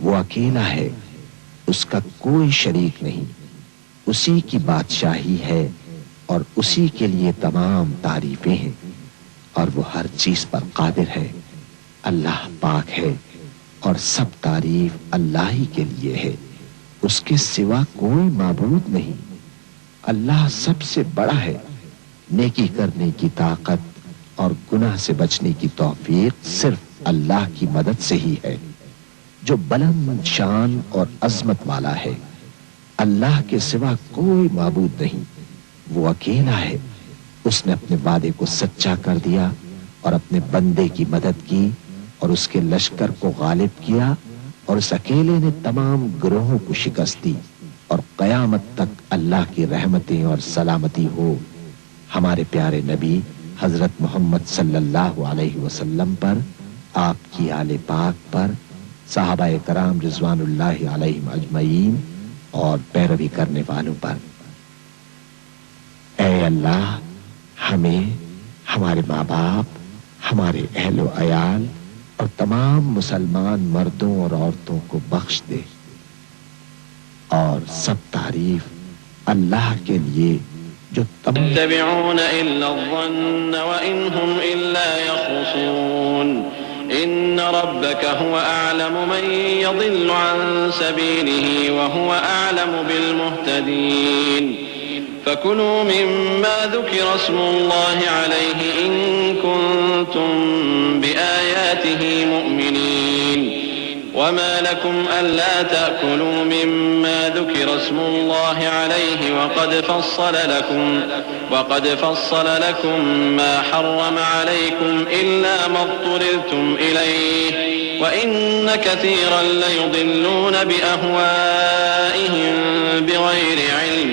وہ اکیلا ہے، اس کا کوئی شریک نہیں، اسی کی بادشاہی ہے اور اسی کے لیے تمام تعریفیں ہیں، اور وہ ہر چیز پر قادر ہے۔ اللہ پاک ہے اور سب تعریف اللہ ہی کے لیے ہے، اس کے سوا کوئی معبود نہیں۔ اللہ سب سے بڑا ہے، نیکی کرنے کی طاقت اور گناہ سے بچنے کی توفیق صرف اللہ کی مدد سے ہی ہے، جو بلند شان اور عظمت والا ہے۔ اللہ کے سوا کوئی معبود نہیں، وہ اکیلا ہے۔ اس نے اپنے وعدے کو سچا کر دیا اور اپنے بندے کی مدد کی اور اس کے لشکر کو غالب کیا، اور اس اکیلے نے تمام گروہوں کو شکست دی، اور قیامت تک اللہ کی رحمتیں اور سلامتی ہو ہمارے پیارے نبی حضرت محمد صلی اللہ علیہ وسلم پر، آپ کی آل پاک پر، صحابہ کرام رضوان اللہ علیہم اجمعین اور پیروی کرنے والوں پر۔ اے اللہ، ہمیں، ہمارے ماں باپ، ہمارے اہل و عیال اور تمام مسلمان مردوں اور عورتوں کو بخش دے، اور سب تعریف اللہ کے لیے جو يتبعون إلا الظن وإن هم إلا يخرصون إن ربك هو أعلم من يضل عن سبيله وهو أعلم بالمهتدين فكلوا مما ذكر اسم الله عليه إن كنتم بآياته مؤمنين وما لكم ألا تأكلوا مما ذكر اسم الله عليه وقد فصل لكم ما حرم عليكم إلا ما اضطررتم إليه وإن كثيرا ليضلون بأهوائهم بغير علم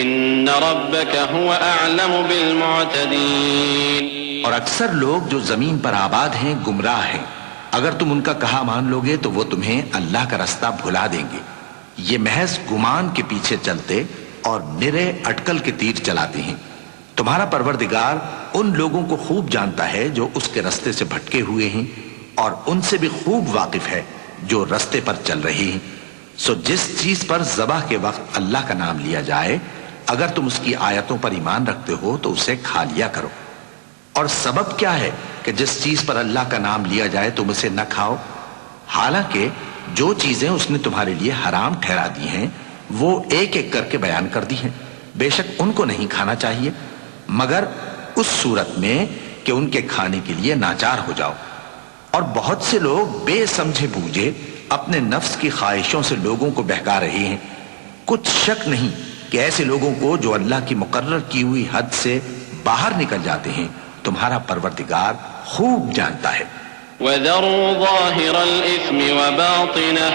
إن ربك هو أعلم بالمعتدين۔ اور اکثر لوگ جو زمین پر آباد ہیں گمراہ ہیں، اگر تم ان کا کہا مان لوگے تو وہ تمہیں اللہ کا رستہ بھلا دیں گے۔ یہ محض گمان کے پیچھے چلتے اور نرے اٹکل کے تیر چلاتے ہیں۔ تمہارا پروردگار ان لوگوں کو خوب جانتا ہے جو اس کے رستے سے بھٹکے ہوئے ہیں، اور ان سے بھی خوب واقف ہے جو رستے پر چل رہے ہیں۔ سو جس چیز پر ذبح کے وقت اللہ کا نام لیا جائے، اگر تم اس کی آیتوں پر ایمان رکھتے ہو تو اسے کھا لیا کرو۔ اور سبب کیا ہے کہ جس چیز پر اللہ کا نام لیا جائے تم اسے نہ کھاؤ؟ حالانکہ جو چیزیں اس نے تمہارے لیے حرام ٹھہرا دی ہیں وہ ایک ایک کر کے بیان کر دی ہیں۔ بے شک ان کو نہیں کھانا چاہیے مگر اس صورت میں کہ ان کے کھانے کے لیے ناچار ہو جاؤ۔ اور بہت سے لوگ بے سمجھے بوجھے اپنے نفس کی خواہشوں سے لوگوں کو بہکا رہے ہیں۔ کچھ شک نہیں کہ ایسے لوگوں کو جو اللہ کی مقرر کی ہوئی حد سے باہر نکل جاتے ہیں تمہارا پروردگار خوب جانتا ہے۔ وَذَرُوا ظَاهِرَ الْإِثْمِ وَبَاطِنَهُ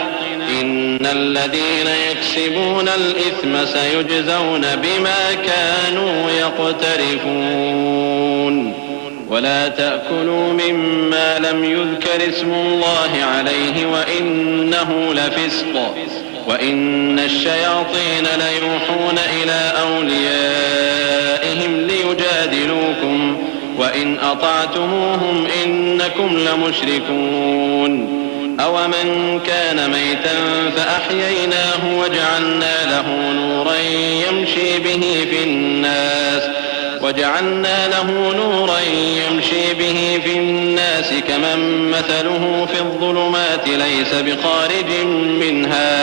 إِنَّ الَّذِينَ يَكْسِبُونَ الْإِثْمَ سَيُجْزَوْنَ بِمَا كَانُوا يَقْتَرِفُونَ وَلَا تَأْكُلُوا مِمَّا لَمْ يُذْكَرِ اسْمُ اللَّهِ عَلَيْهِ وَإِنَّهُ لَفِسْقٌ وَإِنَّ الشَّيَاطِينَ لَيُوحُونَ إِلَىٰ أَوْلِيَائِهِمْ لِيُجَادِلُوكُمْ وَإِنْ أَطَعْتُمُوهُمْ إِنَّكُمْ لَمُشْرِكُونَ أَوَمَنْ كَانَ مَيْتًا فَأَحْيَيْنَاهُ وَجَعَلْنَا له نُورًا يَمْشِي بِهِ فِي النَّاسِ كَمَنْ مَثَلُهُ فِي الظُّلُمَاتِ لَيْسَ بِخَارِجٍ مِّنْهَا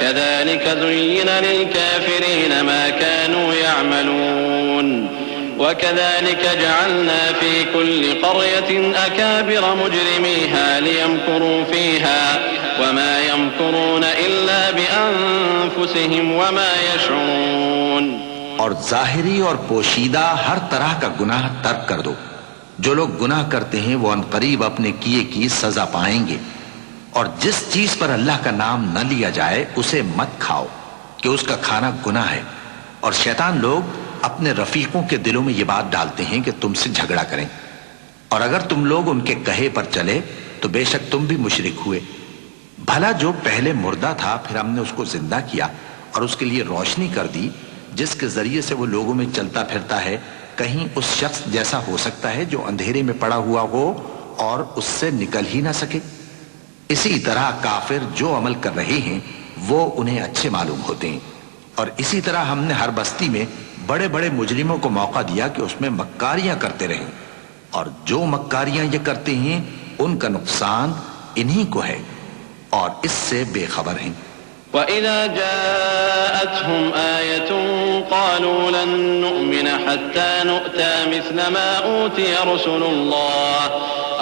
كَذَلِكَ زُيِّنَ لِلْكَافِرِينَ مَا كَانُوا يَعْمَلُونَ وَكَذَلِكَ جَعَلْنَا فِي كُلِّ قَرْيَةٍ أَكَابِرَ مُجْرِمِيهَا لِيَمْكُرُوا فِيهَا وَمَا يَمْكُرُونَ إِلَّا بِأَنفُسِهِمْ وَمَا يَشْعُرُونَ۔ اور ظاہری اور پوشیدہ ہر طرح کا گناہ ترک کر دو۔ جو لوگ گناہ کرتے ہیں وہ عنقریب اپنے کیے کی سزا پائیں گے۔ اور جس چیز پر اللہ کا نام نہ لیا جائے اسے مت کھاؤ کہ اس کا کھانا گناہ ہے۔ اور شیطان لوگ اپنے رفیقوں کے دلوں میں یہ بات ڈالتے ہیں کہ تم سے جھگڑا کریں، اور اگر تم لوگ ان کے کہے پر چلے تو بے شک تم بھی مشرک ہوئے۔ بھلا جو پہلے مردہ تھا پھر ہم نے اس کو زندہ کیا اور اس کے لیے روشنی کر دی جس کے ذریعے سے وہ لوگوں میں چلتا پھرتا ہے، کہیں اس شخص جیسا ہو سکتا ہے جو اندھیرے میں پڑا ہوا ہو اور اس سے نکل ہی نہ سکے؟ اسی طرح کافر جو عمل کر رہے ہیں وہ انہیں اچھے معلوم ہوتے ہیں، اور اسی طرح ہم نے ہر بستی میں بڑے بڑے مجرموں کو موقع دیا کہ اس میں مکاریاں کرتے رہیں، اور جو مکاریاں یہ کرتے ہیں ان کا نقصان انہی کو ہے اور اس سے بے خبر ہیں۔ وَإِذَا جَاءَتْهُمْ آيَةٌ قَالُوا لَن نُّؤْمِنَ حَتَّى نُؤْتَىٰ مِثْلَ مَا أُوتِيَ رُسُلُ اللَّهِ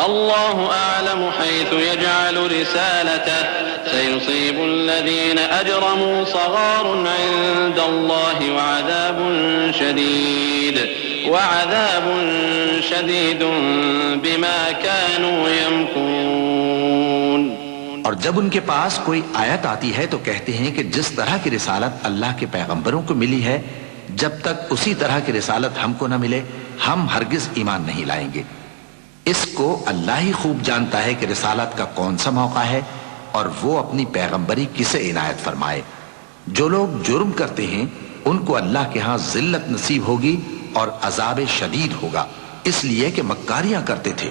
اللَّهُ أَعْلَمُ حَيْثُ يَجْعَلُ رِسَالَتَهُ سَيُصِيبُ الَّذِينَ أَجْرَمُوا صَغَارٌ عِندَ اللَّهِ وَعَذَابٌ شَدِيدٌ بِمَا كَانُوا يَمْكُرُونَ۔ اور جب ان کے پاس کوئی آیت آتی ہے تو کہتے ہیں کہ جس طرح کی رسالت اللہ کے پیغمبروں کو ملی ہے، جب تک اسی طرح کی رسالت ہم کو نہ ملے ہم ہرگز ایمان نہیں لائیں گے۔ اس کو اللہ ہی خوب جانتا ہے کہ رسالت کا کون سا موقع ہے اور وہ اپنی پیغمبری کسے عنایت فرمائے۔ جو لوگ جرم کرتے ہیں ان کو اللہ کے ہاں ذلت نصیب ہوگی اور عذاب شدید ہوگا، اس لیے کہ مکاریاں کرتے تھے۔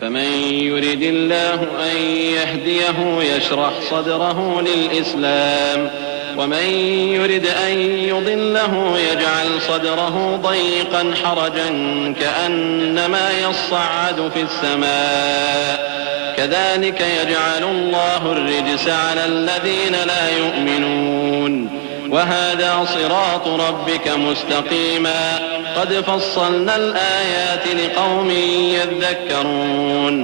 فمن يرد الله أن يهديه يشرح صدره للإسلام ومن يرد أن يضله يجعل صدره ضيقا حرجا كأنما يصعد في السماء كذلك يجعل الله الرجس على الذين لا يؤمنون وهذا صراط ربك مستقيما قد فصلنا الآيات لقوم يذكرون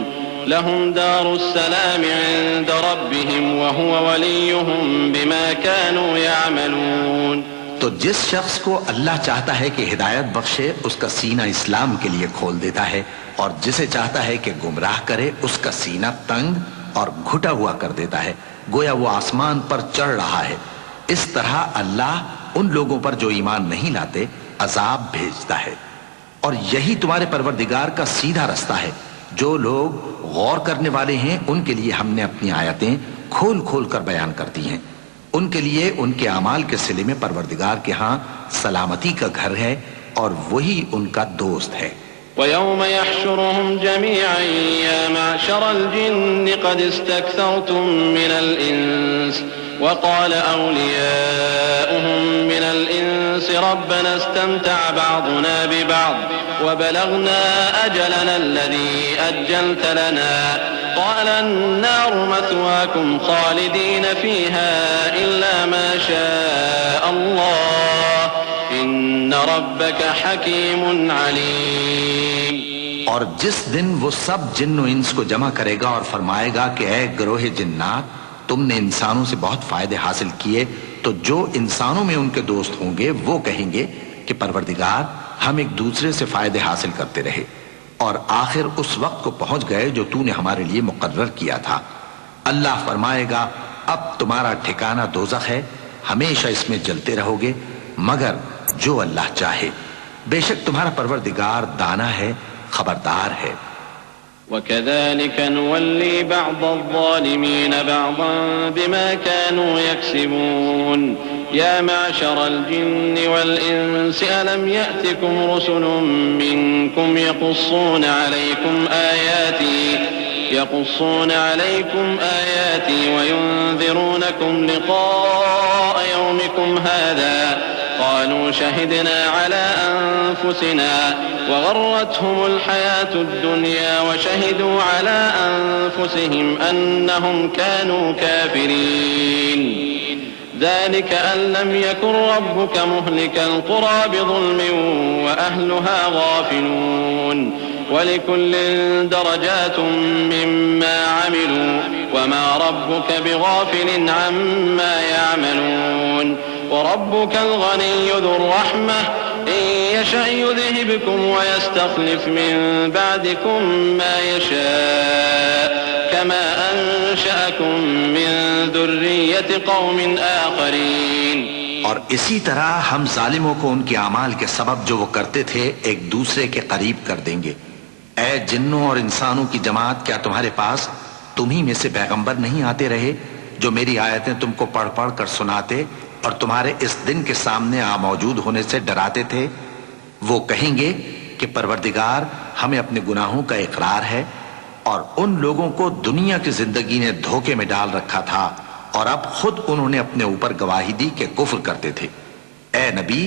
لهم دار السلام عند ربهم وهو وليهم بما كانوا يعملون۔ تو جس شخص کو اللہ چاہتا ہے کہ ہدایت بخشے اس کا سینہ اسلام کے لیے کھول دیتا ہے، اور جسے چاہتا ہے کہ گمراہ کرے اس کا سینہ تنگ اور گھٹا ہوا کر دیتا ہے، گویا وہ آسمان پر چڑھ رہا ہے۔ اس طرح اللہ ان لوگوں پر جو ایمان نہیں لاتے عذاب بھیجتا ہے، اور یہی تمہارے پروردگار کا سیدھا رستہ ہے۔ جو لوگ غور کرنے والے ہیں ان کے لیے ہم نے اپنی آیتیں کھول کھول کر بیان کر دی ہیں، ان کے لیے ان کے اعمال کے صلے میں پروردگار کے ہاں سلامتی کا گھر ہے اور وہی ان کا دوست ہے۔ وَيَوْمَ يَحْشُرُهُمْ جَمِيعًا يَا مَعْشَرَ الْجِنِّ قَدِ اسْتَكْثَرْتُم مِّنَ الْإِنسِ وَقَالَ أَوْلِيَاؤُهُم مِّنَ الْإِنسِ رَبَّنَا اسْتَمْتَعَ بَعْضُنَا بِبَعْضٍ وَبَلَغْنَا أَجَلَنَا الَّذِي أَجَّلْتَ لَنَا قَالَ النَّارُ مَثْوَاكُمْ خَالِدِينَ فِيهَا إِلَّا مَا شَاءَ اللَّهُ إِنَّ رَبَّكَ حَكِيمٌ عَلِيمٌ۔ اور جس دن وہ سب جن و انس کو جمع کرے گا اور فرمائے گا کہ اے گروہ جنات، تم نے انسانوں سے بہت فائدے حاصل کیے، تو جو انسانوں میں ان کے دوست ہوں گے وہ کہیں گے کہ پروردگار ہم ایک دوسرے سے فائدے حاصل کرتے رہے اور آخر اس وقت کو پہنچ گئے جو تو نے ہمارے لیے مقرر کیا تھا۔ اللہ فرمائے گا اب تمہارا ٹھکانہ دوزخ ہے، ہمیشہ اس میں جلتے رہو گے مگر جو اللہ چاہے، بے شک تمہارا پروردگار دانا ہے، خبردار ہے۔ وَكَذَلِكَ نُوَلِّي بَعْضَ الظَّالِمِينَ بَعْضًا بِمَا كَانُوا يَكْسِبُونَ يَا مَعْشَرَ الْجِنِّ وَالْإِنسِ أَلَمْ يَأْتِكُمْ رُسُلٌ مِّنكُمْ يقصون عليكم آياتي وينذرونكم لقاء يومكم هذا قالوا شهدنا على أنفسنا وغرتهم الحياة الدنيا وشهدوا على أنفسهم أنهم كانوا كافرين ذلك أن لم يكن ربك مهلك القرى بظلم وأهلها غافلون ولكل درجات مما عملوا وما ربك بغافل عما يعملون وربك الغني ذو الرحمة إن يشأ يذهبكم ويستخلف من بعدكم ما يشاء كما أنشأكم من ذرية قوم آخرين۔ اور اسی طرح ہم ظالموں کو ان کے اعمال کے سبب جو وہ کرتے تھے ایک دوسرے کے قریب کر دیں گے۔ اے جنوں اور انسانوں کی جماعت، کیا تمہارے پاس تمہیں میں سے پیغمبر نہیں آتے رہے جو میری آیتیں تم کو پڑھ پڑھ کر سناتے اور تمہارے اس دن کے سامنے موجود ہونے سے ڈراتے تھے؟ وہ کہیں گے کہ پروردگار ہمیں اپنے گناہوں کا اقرار ہے اور ان لوگوں کو دنیا کی زندگی نے دھوکے میں ڈال رکھا تھا اور اب خود انہوں نے اپنے اوپر گواہی دی کہ کفر کرتے تھے۔ اے نبی،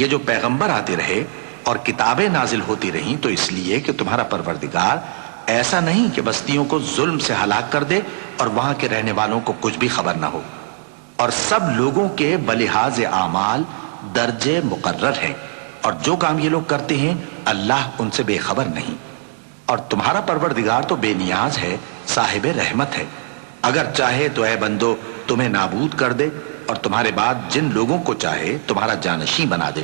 یہ جو پیغمبر آتے رہے اور کتابیں نازل ہوتی رہیں تو اس لیے کہ تمہارا پروردگار ایسا نہیں کہ بستیوں کو ظلم سے ہلاک کر دے اور وہاں کے رہنے والوں کو کچھ بھی خبر نہ ہو، اور سب لوگوں کے بلحاظ اعمال درجے مقرر ہیں، اور جو کام یہ لوگ کرتے ہیں اللہ ان سے بے خبر نہیں، اور تمہارا پروردگار تو بے نیاز ہے، صاحب رحمت ہے۔ اگر چاہے تو اے بندو تمہیں نابود کر دے اور تمہارے بعد جن لوگوں کو چاہے تمہارا جانشین بنا دے،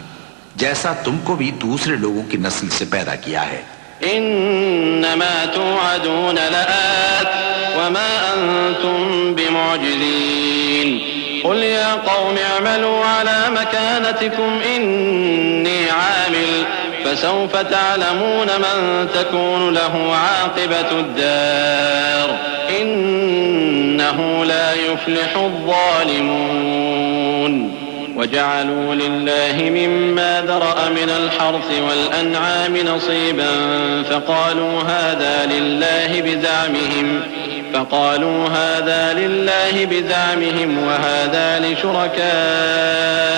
جیسا تم کو بھی دوسرے لوگوں کی نسل سے پیدا کیا ہے۔ انما توعدون لآت وما انتم بمعجزين قل يا قوم اعملوا على مكانتكم اني عامل فسوف تعلمون من تكون له عاقبة الدار انه لا يفلح الظالمون وجعلوا لله مما ذرأ من الحرث والأنعام نصيبا فقالوا هذا لله بزعمهم وهذا لشركائنا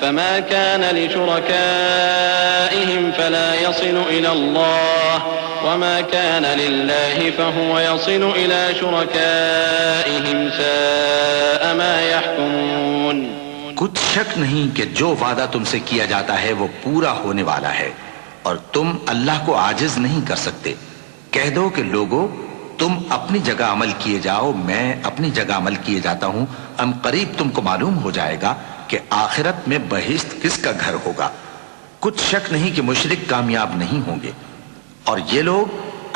فما كان لشركائهم فلا يصل إلى الله وما كان لله فهو يصل إلى شركائهم ساء ما يحكمون۔ کچھ شک نہیں کہ جو وعدہ تم سے کیا جاتا ہے وہ پورا ہونے والا ہے اور تم اللہ کو عاجز نہیں کر سکتے۔ کہہ دو کہ لوگو تم اپنی جگہ عمل کیے جاؤ، میں اپنی جگہ عمل کیے جاتا ہوں، ان قریب تم کو معلوم ہو جائے گا کہ آخرت میں بہشت کس کا گھر ہوگا۔ کچھ شک نہیں کہ مشرک کامیاب نہیں ہوں گے، اور یہ لوگ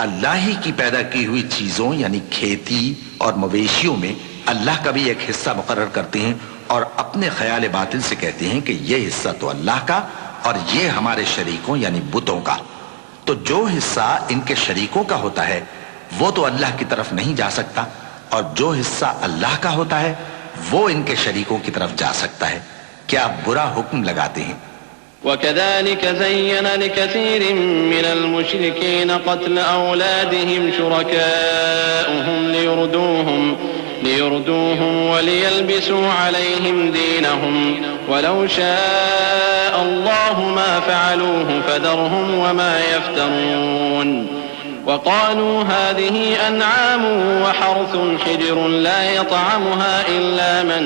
اللہ ہی کی پیدا کی ہوئی چیزوں یعنی کھیتی اور مویشیوں میں اللہ کا بھی ایک حصہ مقرر کرتے ہیں اور اپنے خیال باطل سے کہتے ہیں کہ یہ حصہ تو اللہ کا اور یہ ہمارے شریکوں یعنی بتوں کا۔ تو جو حصہ ان کے شریکوں کا ہوتا ہے وہ تو اللہ کی طرف نہیں جا سکتا، اور جو حصہ اللہ کا ہوتا ہے وہ ان کے شریکوں کی طرف جا سکتا ہے۔ کیا برا حکم لگاتے ہیں۔ وكذلك زين لكثير من المشركين قتل أولادهم شركاؤهم ليردوهم وليلبسوا عليهم دينهم ولو شاء الله ما فعلوه فذرهم وما يفترون وقالوا هذه أنعام وحرث حجر لا يطعمها إلا من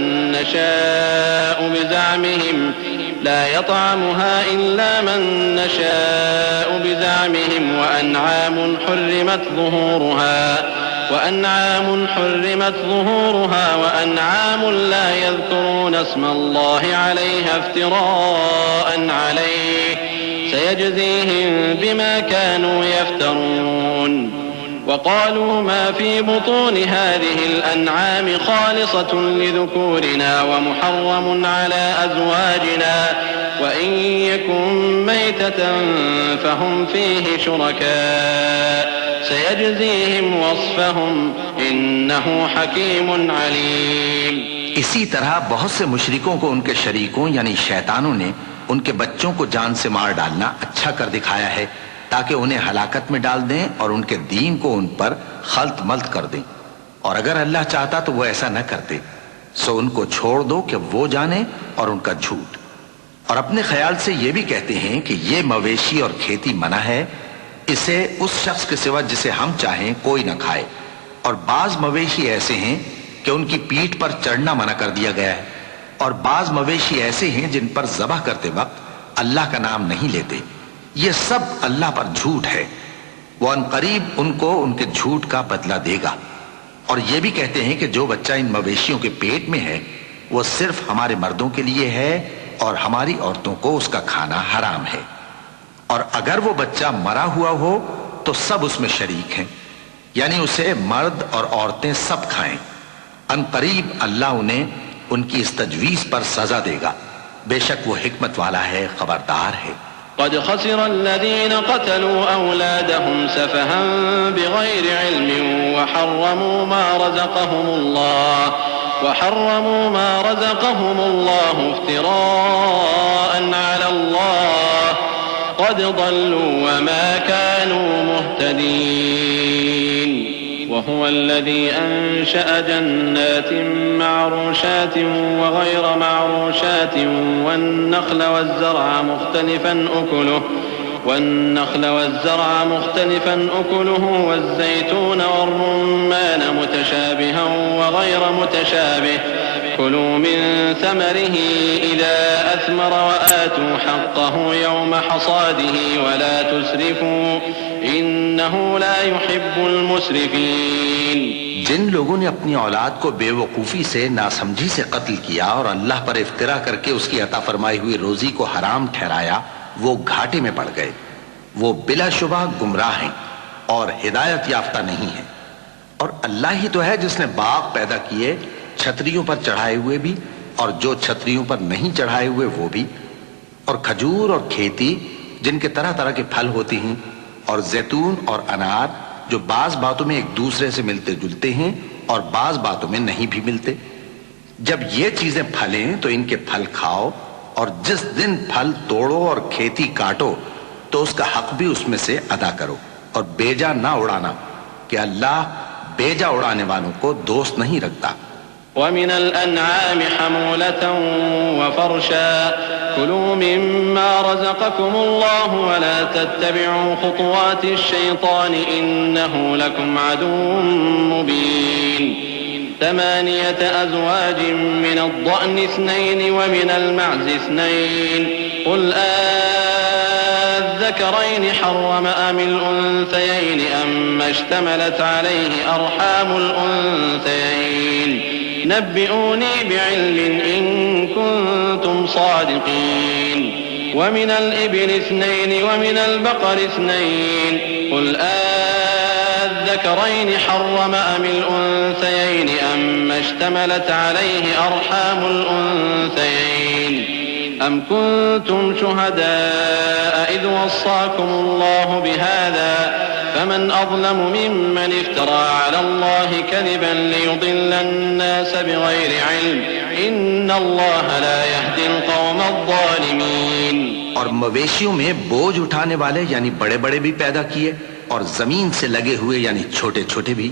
نشاء بزعمهم وأنعام حرمت ظهورها وأنعام لا يذكرون اسم الله عليها افتراء عليه سيجزيهم بما كانوا يفترون وقالوا ما في بطون هذه الأنعام خالصة لذكورنا ومحرم على أزواجنا وإن يكن ميتة فهم فيه شركاء سيجزيهم وصفهم إنه حكيم عليم۔ اسی طرح بہت سے مشرکوں کو ان کے شریکوں یعنی شیطانوں نے ان کے بچوں کو جان سے مار ڈالنا اچھا کر دکھایا ہے تاکہ انہیں ہلاکت میں ڈال دیں اور ان کے دین کو ان پر خلط ملط کر دیں، اور اگر اللہ چاہتا تو وہ ایسا نہ کرتے، سو ان کو چھوڑ دو کہ وہ جانے اور ان کا جھوٹ۔ اور اپنے خیال سے یہ بھی کہتے ہیں کہ یہ مویشی اور کھیتی منع ہے، اسے اس شخص کے سوا جسے ہم چاہیں کوئی نہ کھائے، اور بعض مویشی ایسے ہیں کہ ان کی پیٹھ پر چڑھنا منع کر دیا گیا ہے، اور بعض مویشی ایسے ہیں جن پر ذبح کرتے وقت اللہ کا نام نہیں لیتے۔ یہ سب اللہ پر جھوٹ ہے، وہ ان قریب ان کو ان کے جھوٹ کا بدلہ دے گا۔ اور یہ بھی کہتے ہیں کہ جو بچہ ان مویشیوں کے پیٹ میں ہے وہ صرف ہمارے مردوں کے لیے ہے اور ہماری عورتوں کو اس کا کھانا حرام ہے، اور اگر وہ بچہ مرا ہوا ہو تو سب اس میں شریک ہیں، یعنی اسے مرد اور عورتیں سب کھائیں۔ ان قریب اللہ انہیں ان کی اس تجویز پر سزا دے گا، بے شک وہ حکمت والا ہے، خبردار ہے۔ قد خسر الذين قتلوا أولادهم سفها بغير علم وحرموا ما رزقهم الله افتراء على الله قد ضلوا وما كانوا مهتدين۔ هو الذي أنشأ جنات معروشات وغير معروشات والنخل والزرع مختلفا أكله والزيتون والرمان متشابها وغير متشابه كلوا من ثمره إذا أثمر وآتوا حقه يوم حصاده ولا تسرفوا إنه لا يحب المسرفين. جن لوگوں نے اپنی اولاد کو بے وقوفی سے ناسمجھی سے قتل کیا اور اللہ پر افترا کر کے اس کی عطا فرمائی ہوئی روزی کو حرام ٹھہرایا وہ گھاٹے میں پڑ گئے. وہ بلا شبہ گمراہ ہیں اور ہدایت یافتہ نہیں ہیں. اور اللہ ہی تو ہے جس نے باغ پیدا کیے چھتریوں پر چڑھائے ہوئے بھی اور جو چھتریوں پر نہیں چڑھائے ہوئے وہ بھی, اور کھجور اور کھیتی جن کے طرح طرح کے پھل ہوتے ہیں, اور زیتون اور انار جو بعض باتوں میں ایک دوسرے سے ملتے جلتے ہیں اور بعض باتوں میں نہیں بھی ملتے. جب یہ چیزیں پھلیں تو ان کے پھل کھاؤ, اور جس دن پھل توڑو اور کھیتی کاٹو تو اس کا حق بھی اس میں سے ادا کرو, اور بیجا نہ اڑانا کہ اللہ بیجا اڑانے والوں کو دوست نہیں رکھتا. ومن الأنعام حمولة وفرشا كلوا مما رزقكم الله ولا تتبعوا خطوات الشيطان إنه لكم عدو مبين. 8 أزواج من الضأن 2 ومن المعز 2 قل الذكرين حرم أم الأنثيين أما اشتملت عليه أرحام الأنثيين نبئوني بعلم إن كنتم صادقين. ومن الإبل 2 ومن البقر 2 قل الذكرين حرم أم الأنثيين أما اشتملت عليه أرحام الأنثيين أم كنتم شهداء إذ وصاكم الله بهذا فمن أظلم ممن افترى على الله كذبا ليضل الناس بغير علم إن الله لا يهدي القوم الظالمين. اور مویشیوں میں بوجھ اٹھانے والے یعنی بڑے بڑے بھی پیدا کیے اور زمین سے لگے ہوئے یعنی چھوٹے چھوٹے بھی.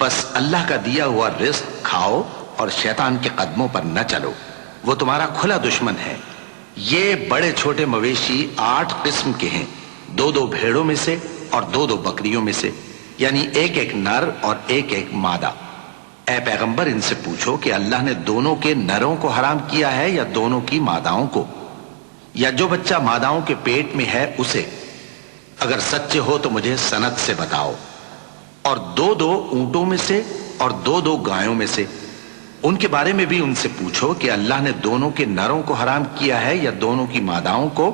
بس اللہ کا دیا ہوا رزق کھاؤ اور شیطان کے قدموں پر نہ چلو, وہ تمہارا کھلا دشمن ہے. یہ بڑے چھوٹے مویشی 8 قسم کے ہیں, 2 بھیڑوں میں سے اور 2 بکریوں میں سے, یعنی ایک نر اور ایک مادہ. اے پیغمبر ان سے پوچھو کہ اللہ نے دونوں کے نروں کو حرام کیا ہے یا دونوں کی ماداؤں کو, یا جو بچہ ماداؤں کے پیٹ میں ہے اسے؟ اگر سچے ہو تو مجھے سند سے بتاؤ. اور 2 اونٹوں میں سے اور 2 گایوں میں سے, ان کے بارے میں بھی ان سے پوچھو کہ اللہ نے دونوں کے نروں کو حرام کیا ہے یا دونوں کی ماداؤں کو,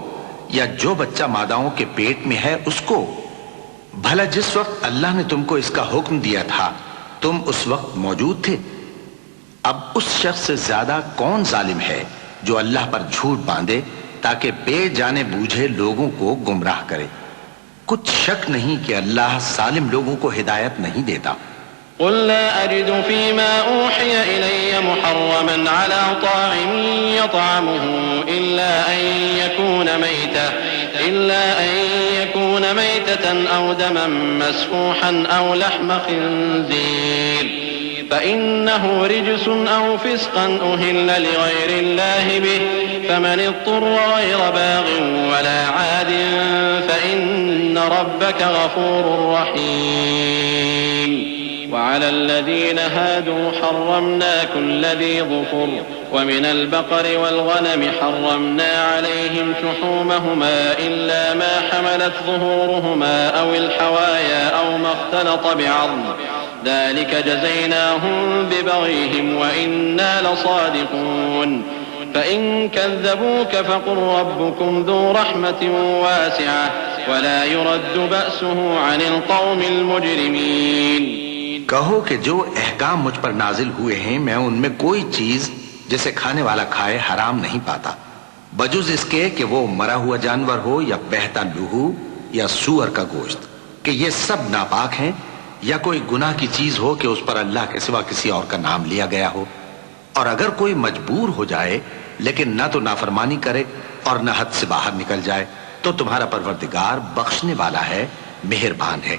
یا جو بچہ ماداؤں کے پیٹ میں ہے اس کو. بھلا جس وقت اللہ نے تم کو اس کا حکم دیا تھا تم اس وقت موجود تھے؟ اب اس شخص سے زیادہ کون ظالم ہے جو اللہ پر جھوٹ باندھے تاکہ بے جانے بوجھے لوگوں کو گمراہ کرے. کچھ شک نہیں کہ اللہ ظالم لوگوں کو ہدایت نہیں دیتا. قل لا أجد فيما أوحي إلي محرما على طاعم يطعمه إلا أن يكون ميتة أو دما مسفوحا أو لحم خنزير فإنه رجس أو فسقا أهل لغير الله به فمن اضطر غير باغ ولا عاد فإن ربك غفور رحيم. وعلى الذين هادوا حرمنا كل ذي ظفر ومن البقر والغنم حرمنا عليهم شحومهما إلا ما حملت ظهورهما أو الحوايا أو ما اختلط بعظم ذلك جزيناهم ببغيهم وإنا لصادقون. فإن كذبوك فقل ربكم ذو رحمة واسعة ولا يرد بأسه عن القوم المجرمين. کہو کہ جو احکام مجھ پر نازل ہوئے ہیں میں ان میں کوئی چیز جسے کھانے والا کھائے حرام نہیں پاتا, بجز اس کے کہ وہ مرا ہوا جانور ہو یا بہتا لہو یا سور کا گوشت, کہ یہ سب ناپاک ہیں, یا کوئی گناہ کی چیز ہو کہ اس پر اللہ کے سوا کسی اور کا نام لیا گیا ہو. اور اگر کوئی مجبور ہو جائے لیکن نہ تو نافرمانی کرے اور نہ حد سے باہر نکل جائے تو تمہارا پروردگار بخشنے والا ہے, مہربان ہے.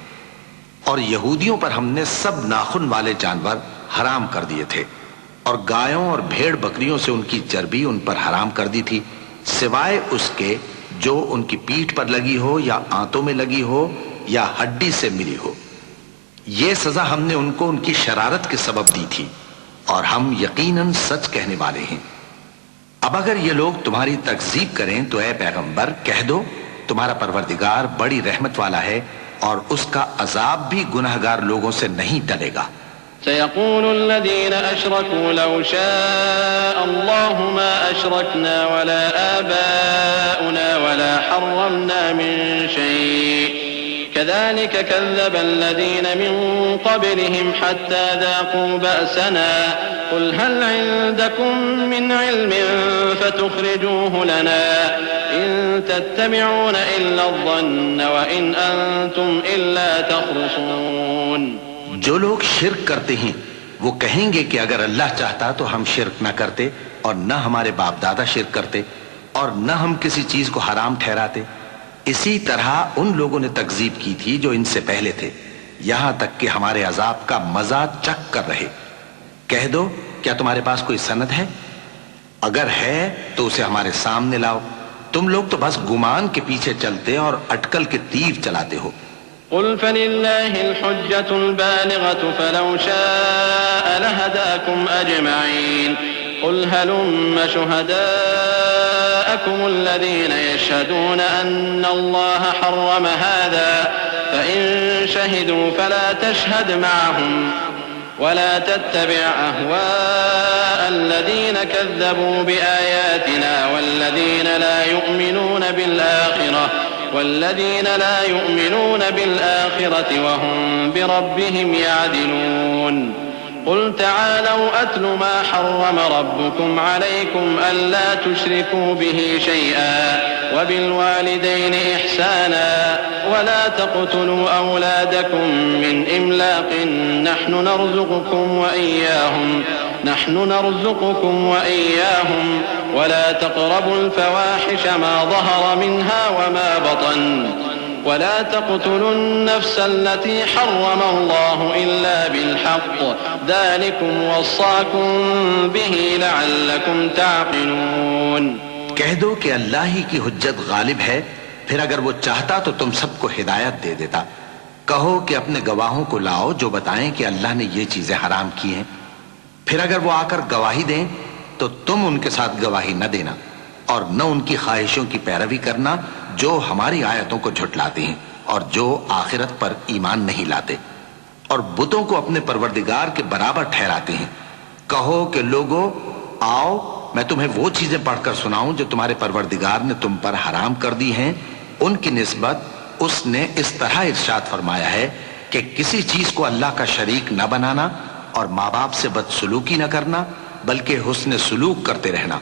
اور یہودیوں پر ہم نے سب ناخن والے جانور حرام کر دیے تھے، اور گایوں اور بھیڑ بکریوں سے ان کی چربی ان پر حرام کر دی تھی، سوائے اس کے جو ان کی پیٹھ پر لگی ہو یا آنتوں میں لگی ہو یا ہڈی سے ملی ہو۔ یہ سزا ہم نے ان کو ان کی شرارت کے سبب دی تھی، اور ہم یقیناً سچ کہنے والے ہیں۔ اب اگر یہ لوگ تمہاری تکذیب کریں تو اے پیغمبر کہہ دو تمہارا پروردگار بڑی رحمت والا ہے، اور اس کا عذاب بھی گنہگار لوگوں سے نہیں ٹلے گا۔ سيقول الذين أشركوا لو شاء الله ما أشركنا ولا آباؤنا ولا حرمنا من شيء كذلك كذب الذين من قبلهم حتى ذاقوا بأسنا قل هل عندكم من علم فتخرجوه لنا إن تتبعون إلا الظن وإن أنتم إلا تخرصون۔ جو لوگ شرک کرتے ہیں وہ کہیں گے کہ اگر اللہ چاہتا تو ہم شرک نہ کرتے، اور نہ ہمارے باپ دادا شرک کرتے، اور نہ ہم کسی چیز کو حرام ٹھہراتے۔ اسی طرح ان لوگوں نے تکذیب کی تھی جو ان سے پہلے تھے، یہاں تک کہ ہمارے عذاب کا مزہ چکھ کر رہے۔ کہہ دو کیا تمہارے پاس کوئی سند ہے؟ اگر ہے تو اسے ہمارے سامنے لاؤ، تم لوگ تو بس گمان کے پیچھے چلتے اور اٹکل کے تیر چلاتے ہو۔ قل فلله الحجة البالغة فلو شاء لهداكم أجمعين قل هلم شهداءكم الذين يشهدون أن الله حرم هذا فإن شهدوا فلا تشهد معهم ولا تتبع أهواء الذين كذبوا بآياتنا والذين لا يؤمنون بالآخرة وهم بربهم يعدلون قل تعالوا أتل ما حرم ربكم عليكم ألا تشركوا به شيئا وبالوالدين إحسانا ولا تقتلوا أولادكم من إملاق نحن نرزقكم وإياهم ولا تقربوا الفواحش ما ظهر منها وما بطن ولا تقتلوا النفس التي حرم الله إلا بالحق ذلكم وصاكم به لعلكم تعقلون۔ کہہ دو کہ اللہ ہی کی حجت غالب ہے، پھر اگر وہ چاہتا تو تم سب کو ہدایت دے دیتا۔ کہو کہ اپنے گواہوں کو لاؤ جو بتائیں کہ اللہ نے یہ چیزیں حرام کی ہیں، پھر اگر وہ آ کر گواہی دیں تو تم ان کے ساتھ گواہی نہ دینا، اور نہ ان کی خواہشوں کی پیروی کرنا جو ہماری آیتوں کو جھٹلاتے ہیں اور جو آخرت پر ایمان نہیں لاتے، اور بتوں کو اپنے پروردگار کے برابر ٹھہراتے ہیں۔ کہو کہ لوگو آؤ میں تمہیں وہ چیزیں پڑھ کر سناؤں جو تمہارے پروردگار نے تم پر حرام کر دی ہیں۔ ان کی نسبت اس نے اس طرح ارشاد فرمایا ہے کہ کسی چیز کو اللہ کا شریک نہ بنانا، اور ماں باپ سے بدسلوکی نہ کرنا بلکہ حسن سلوک کرتے رہنا،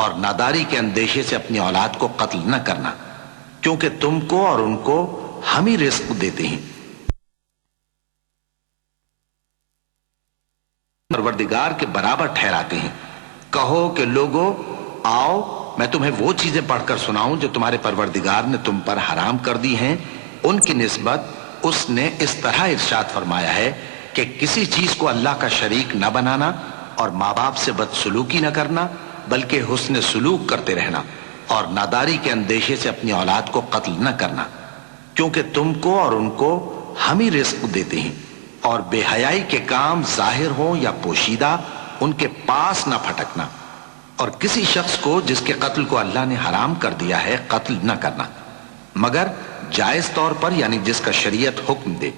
اور ناداری کے اندیشے سے اپنی اولاد کو قتل نہ کرنا، کیونکہ تم کو اور ان کو ہم ہی رزق دیتے ہیں۔ پروردگار کے برابر ٹھہراتے ہیں۔ کہو کہ لوگو آؤ میں تمہیں وہ چیزیں پڑھ کر سناؤں جو تمہارے پروردگار نے تم پر حرام کر دی ہیں۔ ان کی نسبت اس نے اس طرح ارشاد فرمایا ہے کہ کسی چیز کو اللہ کا شریک نہ بنانا، اور ماں باپ سے بدسلوکی نہ کرنا بلکہ حسن سلوک کرتے رہنا، اور ناداری کے اندیشے سے اپنی اولاد کو قتل نہ کرنا، کیونکہ تم کو اور ان کو ہم ہی رزق دیتے ہیں۔ اور بے حیائی کے کام ظاہر ہوں یا پوشیدہ ان کے پاس نہ پھٹکنا، اور کسی شخص کو جس کے قتل کو اللہ نے حرام کر دیا ہے قتل نہ کرنا، مگر جائز طور پر، یعنی جس کا شریعت حکم دے۔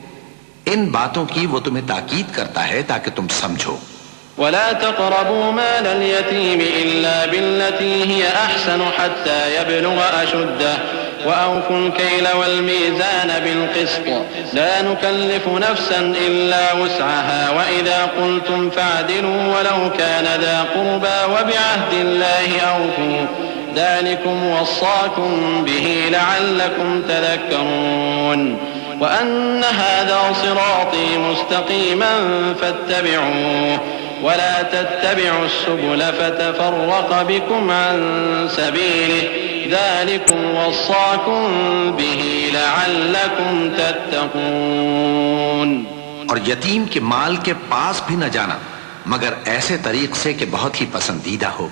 ان باتوں کی وہ تمہیں تاکید کرتا ہے تاکہ تم سمجھو۔ ولا تقربوا مال اليتيم إلا بالتي هي أحسن حتى يبلغ أشده وأوفوا الكيل والميزان بالقسط لا نكلف نفسا إلا وسعها وإذا قلتم فاعدلوا ولو كان ذا قربى وبعهد الله أوفوا ذلكم وصاكم به لعلكم تذكرون وأن هذا صراطي مستقيما فاتبعوه ولا تتبعوا السبل فتفرق بكم عن سبيله ذلكم وصاكم به لعلكم تتقون۔ اور یتیم کے مال کے پاس بھی نہ جانا مگر ایسے طریق سے کہ بہت ہی پسندیدہ ہو،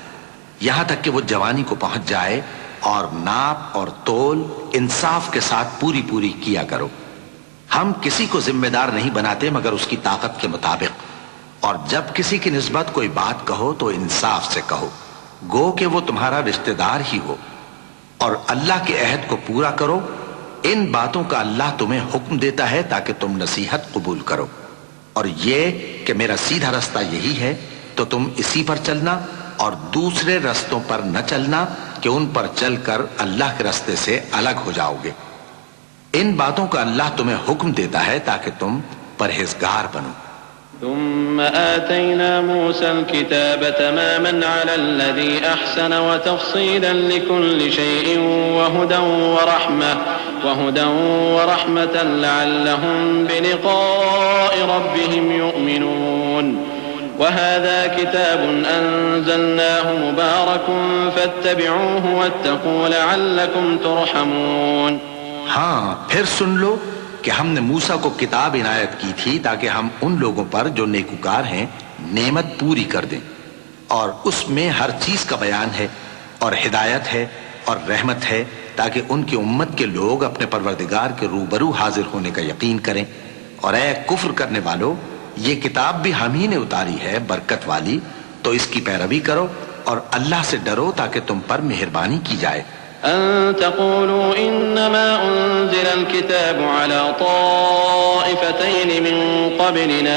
یہاں تک کہ وہ جوانی کو پہنچ جائے، اور ناپ اور تول انصاف کے ساتھ پوری پوری کیا کرو۔ ہم کسی کو ذمہ دار نہیں بناتے مگر اس کی طاقت کے مطابق، اور جب کسی کی نسبت کوئی بات کہو تو انصاف سے کہو، گو کہ وہ تمہارا رشتہ دار ہی ہو، اور اللہ کے عہد کو پورا کرو۔ ان باتوں کا اللہ تمہیں حکم دیتا ہے تاکہ تم نصیحت قبول کرو، اور یہ کہ میرا سیدھا رستہ یہی ہے تو تم اسی پر چلنا، اور دوسرے رستوں پر نہ چلنا کہ ان پر چل کر اللہ کے رستے سے الگ ہو جاؤ گے۔ ان باتوں کا اللہ تمہیں حکم دیتا ہے تاکہ تم پرہیزگار بنو۔ ثم آتينا موسى الكتاب تماما على الذي أحسن وتفصيلا لكل شيء وهدى ورحمة لعلهم بلقاء ربهم يؤمنون۔ وهذا كتاب أنزلناه مبارك فاتبعوه واتقوا لعلكم ترحمون۔ ہاں پھر سن لو کہ ہم نے موسیٰ کو کتاب عنایت کی تھی تاکہ ہم ان لوگوں پر جو نیکوکار ہیں نعمت پوری کر دیں، اور اس میں ہر چیز کا بیان ہے اور ہدایت ہے اور رحمت ہے تاکہ ان کی امت کے لوگ اپنے پروردگار کے روبرو حاضر ہونے کا یقین کریں۔ اور اے کفر کرنے والو، یہ کتاب بھی ہم ہی نے اتاری ہے برکت والی، تو اس کی پیروی کرو اور اللہ سے ڈرو تاکہ تم پر مہربانی کی جائے۔ أن تقولوا إنما أنزل الكتاب على طائفتين من قبلنا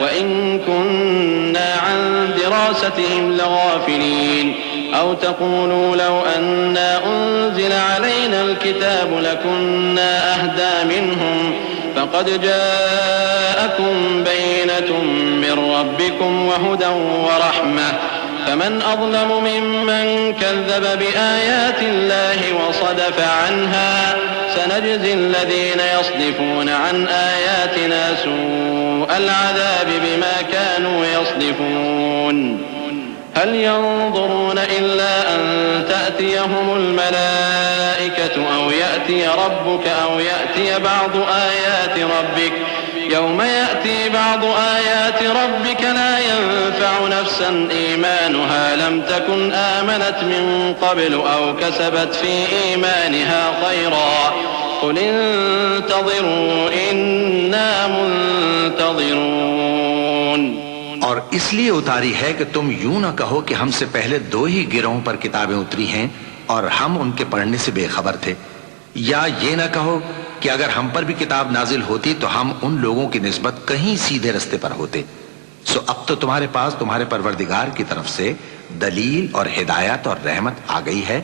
وإن كنا عن دراستهم لغافلين، أو تقولوا لو أنا أنزل علينا الكتاب لكنا أهدى منهم، فقد جاءكم بينة من ربكم وهدى ورحمة، فمن أظلم ممن كذب بآيات الله وصدف عنها، سنجزي الذين يصدفون عن آياتنا سوء العذاب بما كانوا يصدفون۔ هل ينظرون إلا أن تأتيهم الملائكة أو يأتي ربك أو يأتي بعض آيات ربك، يوم يأتي بعض آيات ربك لا ينفع نفسا إيمانها لم تكن آمنت من قبل أو كسبت في إيمانها خيرا، قل انتظروا إنا منتظرون۔ اور اس لیے اتاری ہے کہ تم یوں نہ کہو کہ ہم سے پہلے دو ہی گروہوں پر کتابیں اتری ہیں اور ہم ان کے پڑھنے سے بے خبر تھے، یا یہ نہ کہو کہ اگر ہم پر بھی کتاب نازل ہوتی تو ہم ان لوگوں کی نسبت کہیں سیدھے رستے پر ہوتے۔ سو اب تو تمہارے پاس تمہارے پروردگار کی طرف سے دلیل اور ہدایت اور رحمت آ گئی ہے،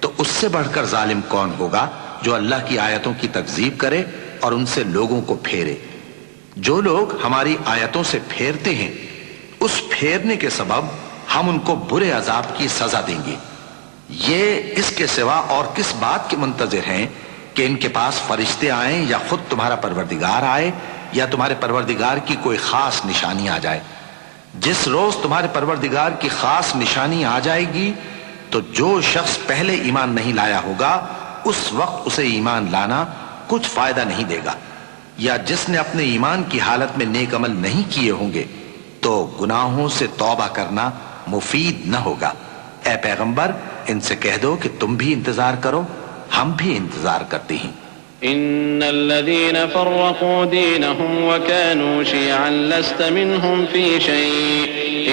تو اس سے بڑھ کر ظالم کون ہوگا جو اللہ کی آیتوں کی تکذیب کرے اور ان سے لوگوں کو پھیرے۔ جو لوگ ہماری آیتوں سے پھیرتے ہیں، اس پھیرنے کے سبب ہم ان کو برے عذاب کی سزا دیں گے۔ یہ اس کے سوا اور کس بات کے منتظر ہیں کہ ان کے پاس فرشتے آئیں یا خود تمہارا پروردگار آئے یا تمہارے پروردگار کی کوئی خاص نشانی آ جائے۔ جس روز تمہارے پروردگار کی خاص نشانی آ جائے گی تو جو شخص پہلے ایمان نہیں لایا ہوگا اس وقت اسے ایمان لانا کچھ فائدہ نہیں دے گا، یا جس نے اپنے ایمان کی حالت میں نیک عمل نہیں کیے ہوں گے تو گناہوں سے توبہ کرنا مفید نہ ہوگا۔ اے پیغمبر ان سے کہہ دو کہ تم بھی انتظار کرو، ہم بھی انتظار کرتے ہیں۔ إن الذين فرقوا دينهم وكانوا شيعا لست منهم في شيء،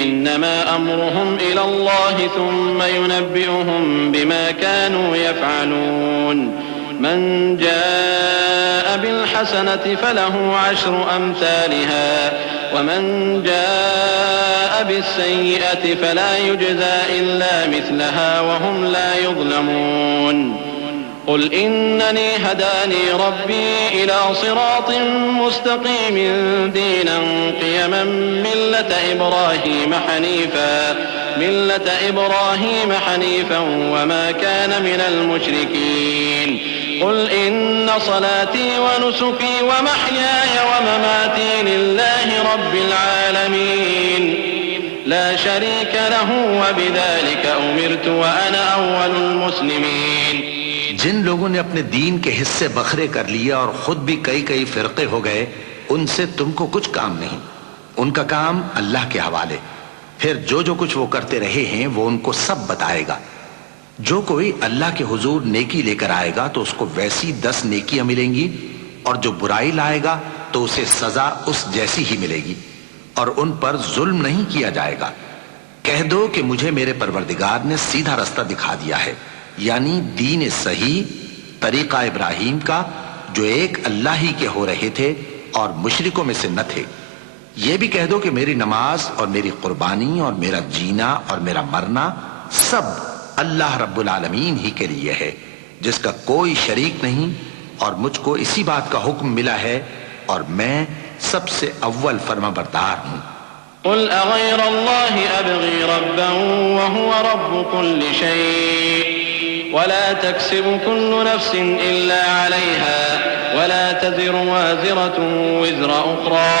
إنما أمرهم إلى الله ثم ينبئهم بما كانوا يفعلون۔ من جاء بالحسنة فله 10 أمثالها، ومن جاء بالسيئة فلا يجزى إلا مثلها وهم لا يظلمون۔ قل إنني هداني ربي إلى صراط مستقيم دينا قيما ملة إبراهيم حنيفا وما كان من المشركين۔ قل إن صلاتي ونسكي ومحياي ومماتي لله رب العالمين لا شريك له وبذلك أمرت وأنا أول المسلمين. جن لوگوں نے اپنے دین کے حصے بکھرے کر لیا اور خود بھی کئی فرقے ہو گئے، ان سے تم کو کچھ کام نہیں، ان کا کام اللہ کے حوالے. پھر جو کچھ وہ کرتے رہے ہیں وہ ان کو سب بتائے گا. جو کوئی اللہ کے حضور نیکی لے کر آئے گا تو اس کو ویسی 10 نیکیاں ملیں گی، اور جو برائی لائے گا تو اسے سزا اس جیسی ہی ملے گی، اور ان پر ظلم نہیں کیا جائے گا. کہہ دو کہ مجھے میرے پروردگار نے سیدھا رستہ دکھا دیا ہے، یعنی دین صحیح، طریقہ ابراہیم کا، جو ایک اللہ ہی کے ہو رہے تھے اور مشرکوں میں سے نہ تھے. یہ بھی کہہ دو کہ میری نماز اور میری قربانی اور میرا جینا اور میرا مرنا سب اللہ رب العالمین ہی کے لیے ہے، جس کا کوئی شریک نہیں، اور مجھ کو اسی بات کا حکم ملا ہے اور میں سب سے اول فرما بردار ہوں. قل أغير الله أبغي ربا وهو رب كل شيء ولا تكسب كل نفس إلا عليها ولا تزر وازرة وزر أخرى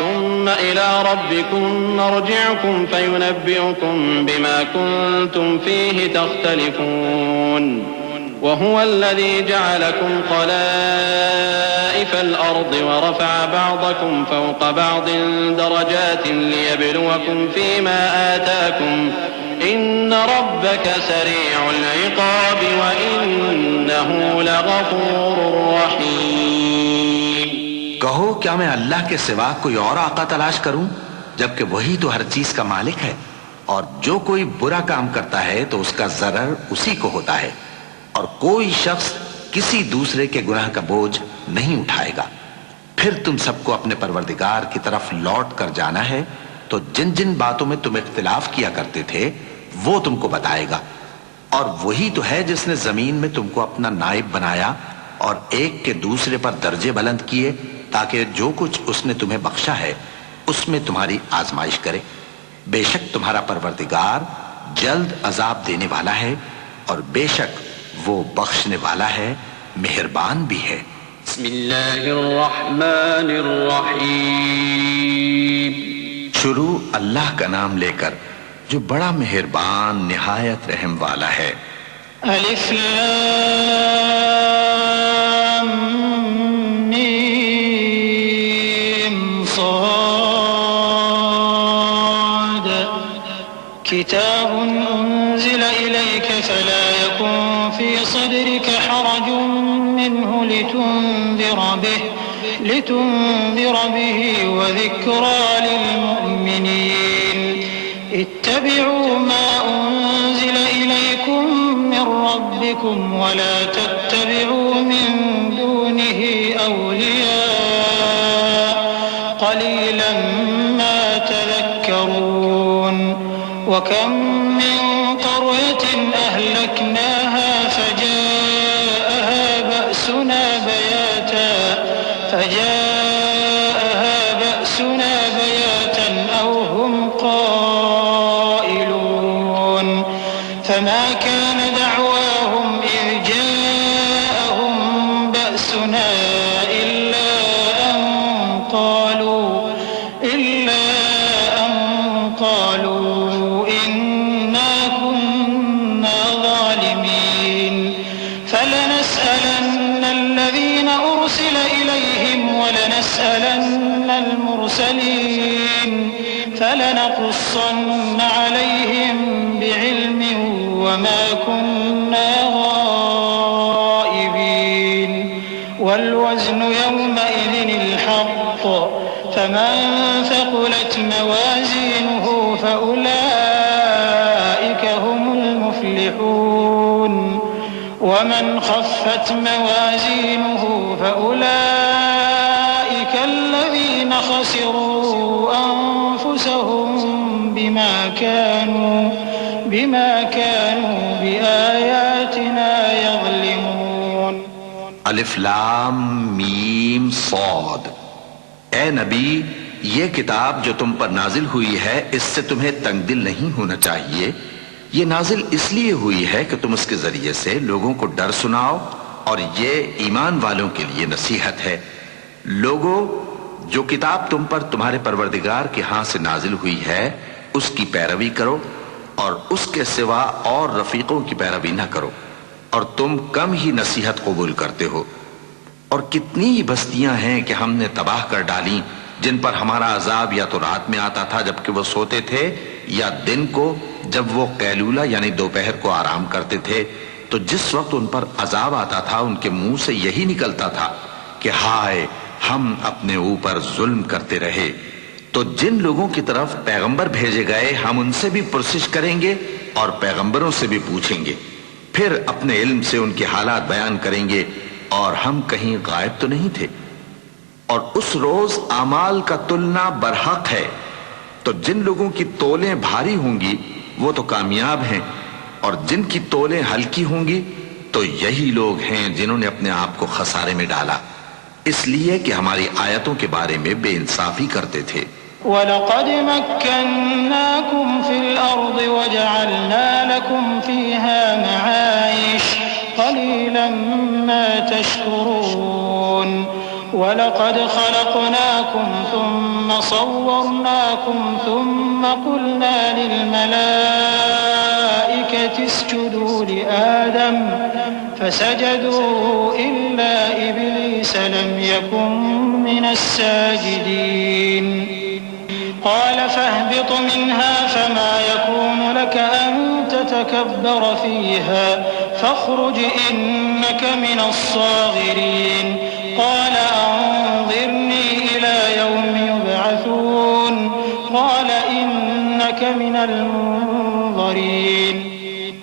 ثم إلى ربكم مرجعكم فينبئكم بما كنتم فيه تختلفون. وهو الذي جعلكم خلائف الأرض ورفع بعضكم فوق بعض درجات ليبلوكم فيما آتاكم إن ربك سريع العقاب وإنه لغفور رحيم. کہو کیا میں اللہ کے سوا کوئی اور آقا تلاش کروں، جبکہ وہی تو ہر چیز کا مالک ہے، اور جو کوئی برا کام کرتا ہے تو اس کا ضرر اسی کو ہوتا ہے، اور کوئی شخص کسی دوسرے کے گناہ کا بوجھ نہیں اٹھائے گا. پھر تم سب کو اپنے پروردگار کی طرف لوٹ کر جانا ہے، تو جن جن باتوں میں تم اختلاف کیا کرتے تھے وہ تم کو بتائے گا. اور وہی تو ہے جس نے زمین میں تم کو اپنا نائب بنایا اور ایک کے دوسرے پر درجے بلند کیے، تاکہ جو کچھ اس نے تمہیں بخشا ہے اس میں تمہاری آزمائش کرے. بے شک تمہارا پروردگار جلد عذاب دینے والا ہے، اور بے شک وہ بخشنے والا ہے، مہربان بھی ہے. بسم اللہ الرحمن الرحیم. شروع اللہ کا نام لے کر جو بڑا مہربان نہایت رحم والا ہے. الف لام میم صاد کتاب انزل الیک فلا یکن فی صدرک حرج منه لتنذر به وذكرى للمؤمنين. اتبعوا ما أنزل إليكم من ربكم ولا تتبعوا من دونه أولياء قليلا ما تذكرون. وكم من قرية أهلكناها فجاءها بأسنا بياتا أو هم قائلون. فما كان دعواهم إذ جاءهم بأسنا إلا أن قالوا إنا كنا ظالمين. فلنسألن الذين أرسل إليهم ولنسألن المرسلين فلنقصن عليهم بعلم وما كنا غائبين. والوزن يومئذ الحق فمن ثقلت موازينه فأولئك هم المفلحون. ومن خفت موازينه فأولئك الذين خسروا أنفسهم بما كانوا بآياتنا يظلمون. الف لام میم صاد. اے نبی، یہ کتاب جو تم پر نازل ہوئی ہے اس سے تمہیں تنگ دل نہیں ہونا چاہیے. یہ نازل اس لیے ہوئی ہے کہ تم اس کے ذریعے سے لوگوں کو ڈر سناؤ، اور یہ ایمان والوں کے لیے نصیحت ہے. لوگوں، جو کتاب تم پر تمہارے پروردگار کے ہاں سے نازل ہوئی ہے اس کی پیروی کرو اور اس کے سوا اور رفیقوں کی پیروی نہ کرو، اور تم کم ہی نصیحت قبول کرتے ہو۔ اور کتنی ہی بستیاں ہیں کہ ہم نے تباہ کر ڈالیں جن پر ہمارا عذاب یا تو رات میں آتا تھا جبکہ وہ سوتے تھے، یا دن کو جب وہ قیلولہ یعنی دوپہر کو آرام کرتے تھے، تو جس وقت ان پر عذاب آتا تھا ان کے منہ سے یہی نکلتا تھا کہ ہائے ہم اپنے اوپر ظلم کرتے رہے۔ تو جن لوگوں کی طرف پیغمبر بھیجے گئے ہم ان سے بھی پرسش کریں گے اور پیغمبروں سے بھی پوچھیں گے، پھر اپنے علم سے ان کے حالات بیان کریں گے، اور ہم کہیں غائب تو نہیں تھے۔ اور اس روز اعمال کا تلنا برحق ہے، تو جن لوگوں کی تولیں بھاری ہوں گی وہ تو کامیاب ہیں، اور جن کی تولیں ہلکی ہوں گی تو یہی لوگ ہیں جنہوں نے اپنے آپ کو خسارے میں ڈالا، اس لیے کہ ہماری آیتوں کے بارے میں بے انصافی کرتے تھے۔ وَلَقَدْ مَكَّنَّاكُمْ فِي الْأَرْضِ وَجَعَلْنَا لَكُمْ فِيهَا مَعَايِشَ قَلِيلًا مَا تَشْكُرُونَ وَلَقَدْ خَلَقْنَاكُمْ ثُمَّ صَوَّرْنَاكُمْ ثُمَّ قُلْنَا لِلْمَلَائِكَةِ اسْجُدُوا لِآدَمَ فَسَجَدُوا إِلَّا إِبْلِيسَ لَمْ يَكُنْ مِنَ السَّاجِدِينَ قال فاهبط منها فما يكون لك أن تتكبر فيها فاخرج إنك من الصاغرين قال أنظرني إلى يوم يبعثون قال إنك من المنظرين۔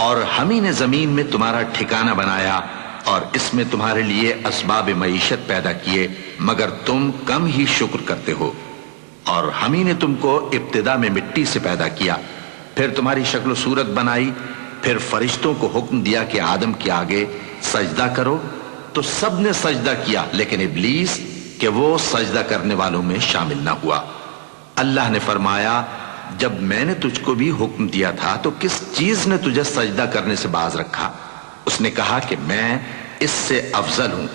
اور ہم ہی نے زمین میں تمہارا ٹھکانہ بنایا اور اس میں تمہارے لیے اسباب معیشت پیدا کیے، مگر تم کم ہی شکر کرتے ہو۔ اور ہم ہی نے تم کو ابتدا میں مٹی سے پیدا کیا، پھر تمہاری شکل و صورت بنائی، پھر فرشتوں کو حکم دیا کہ آدم کے آگے سجدہ کرو، تو سب نے سجدہ کیا لیکن ابلیس کہ وہ سجدہ کرنے والوں میں شامل نہ ہوا۔ اللہ نے فرمایا جب میں نے تجھ کو بھی حکم دیا تھا تو کس چیز نے تجھے سجدہ کرنے سے باز رکھا؟ اس نے کہا کہ میں اس سے افضل ہوں،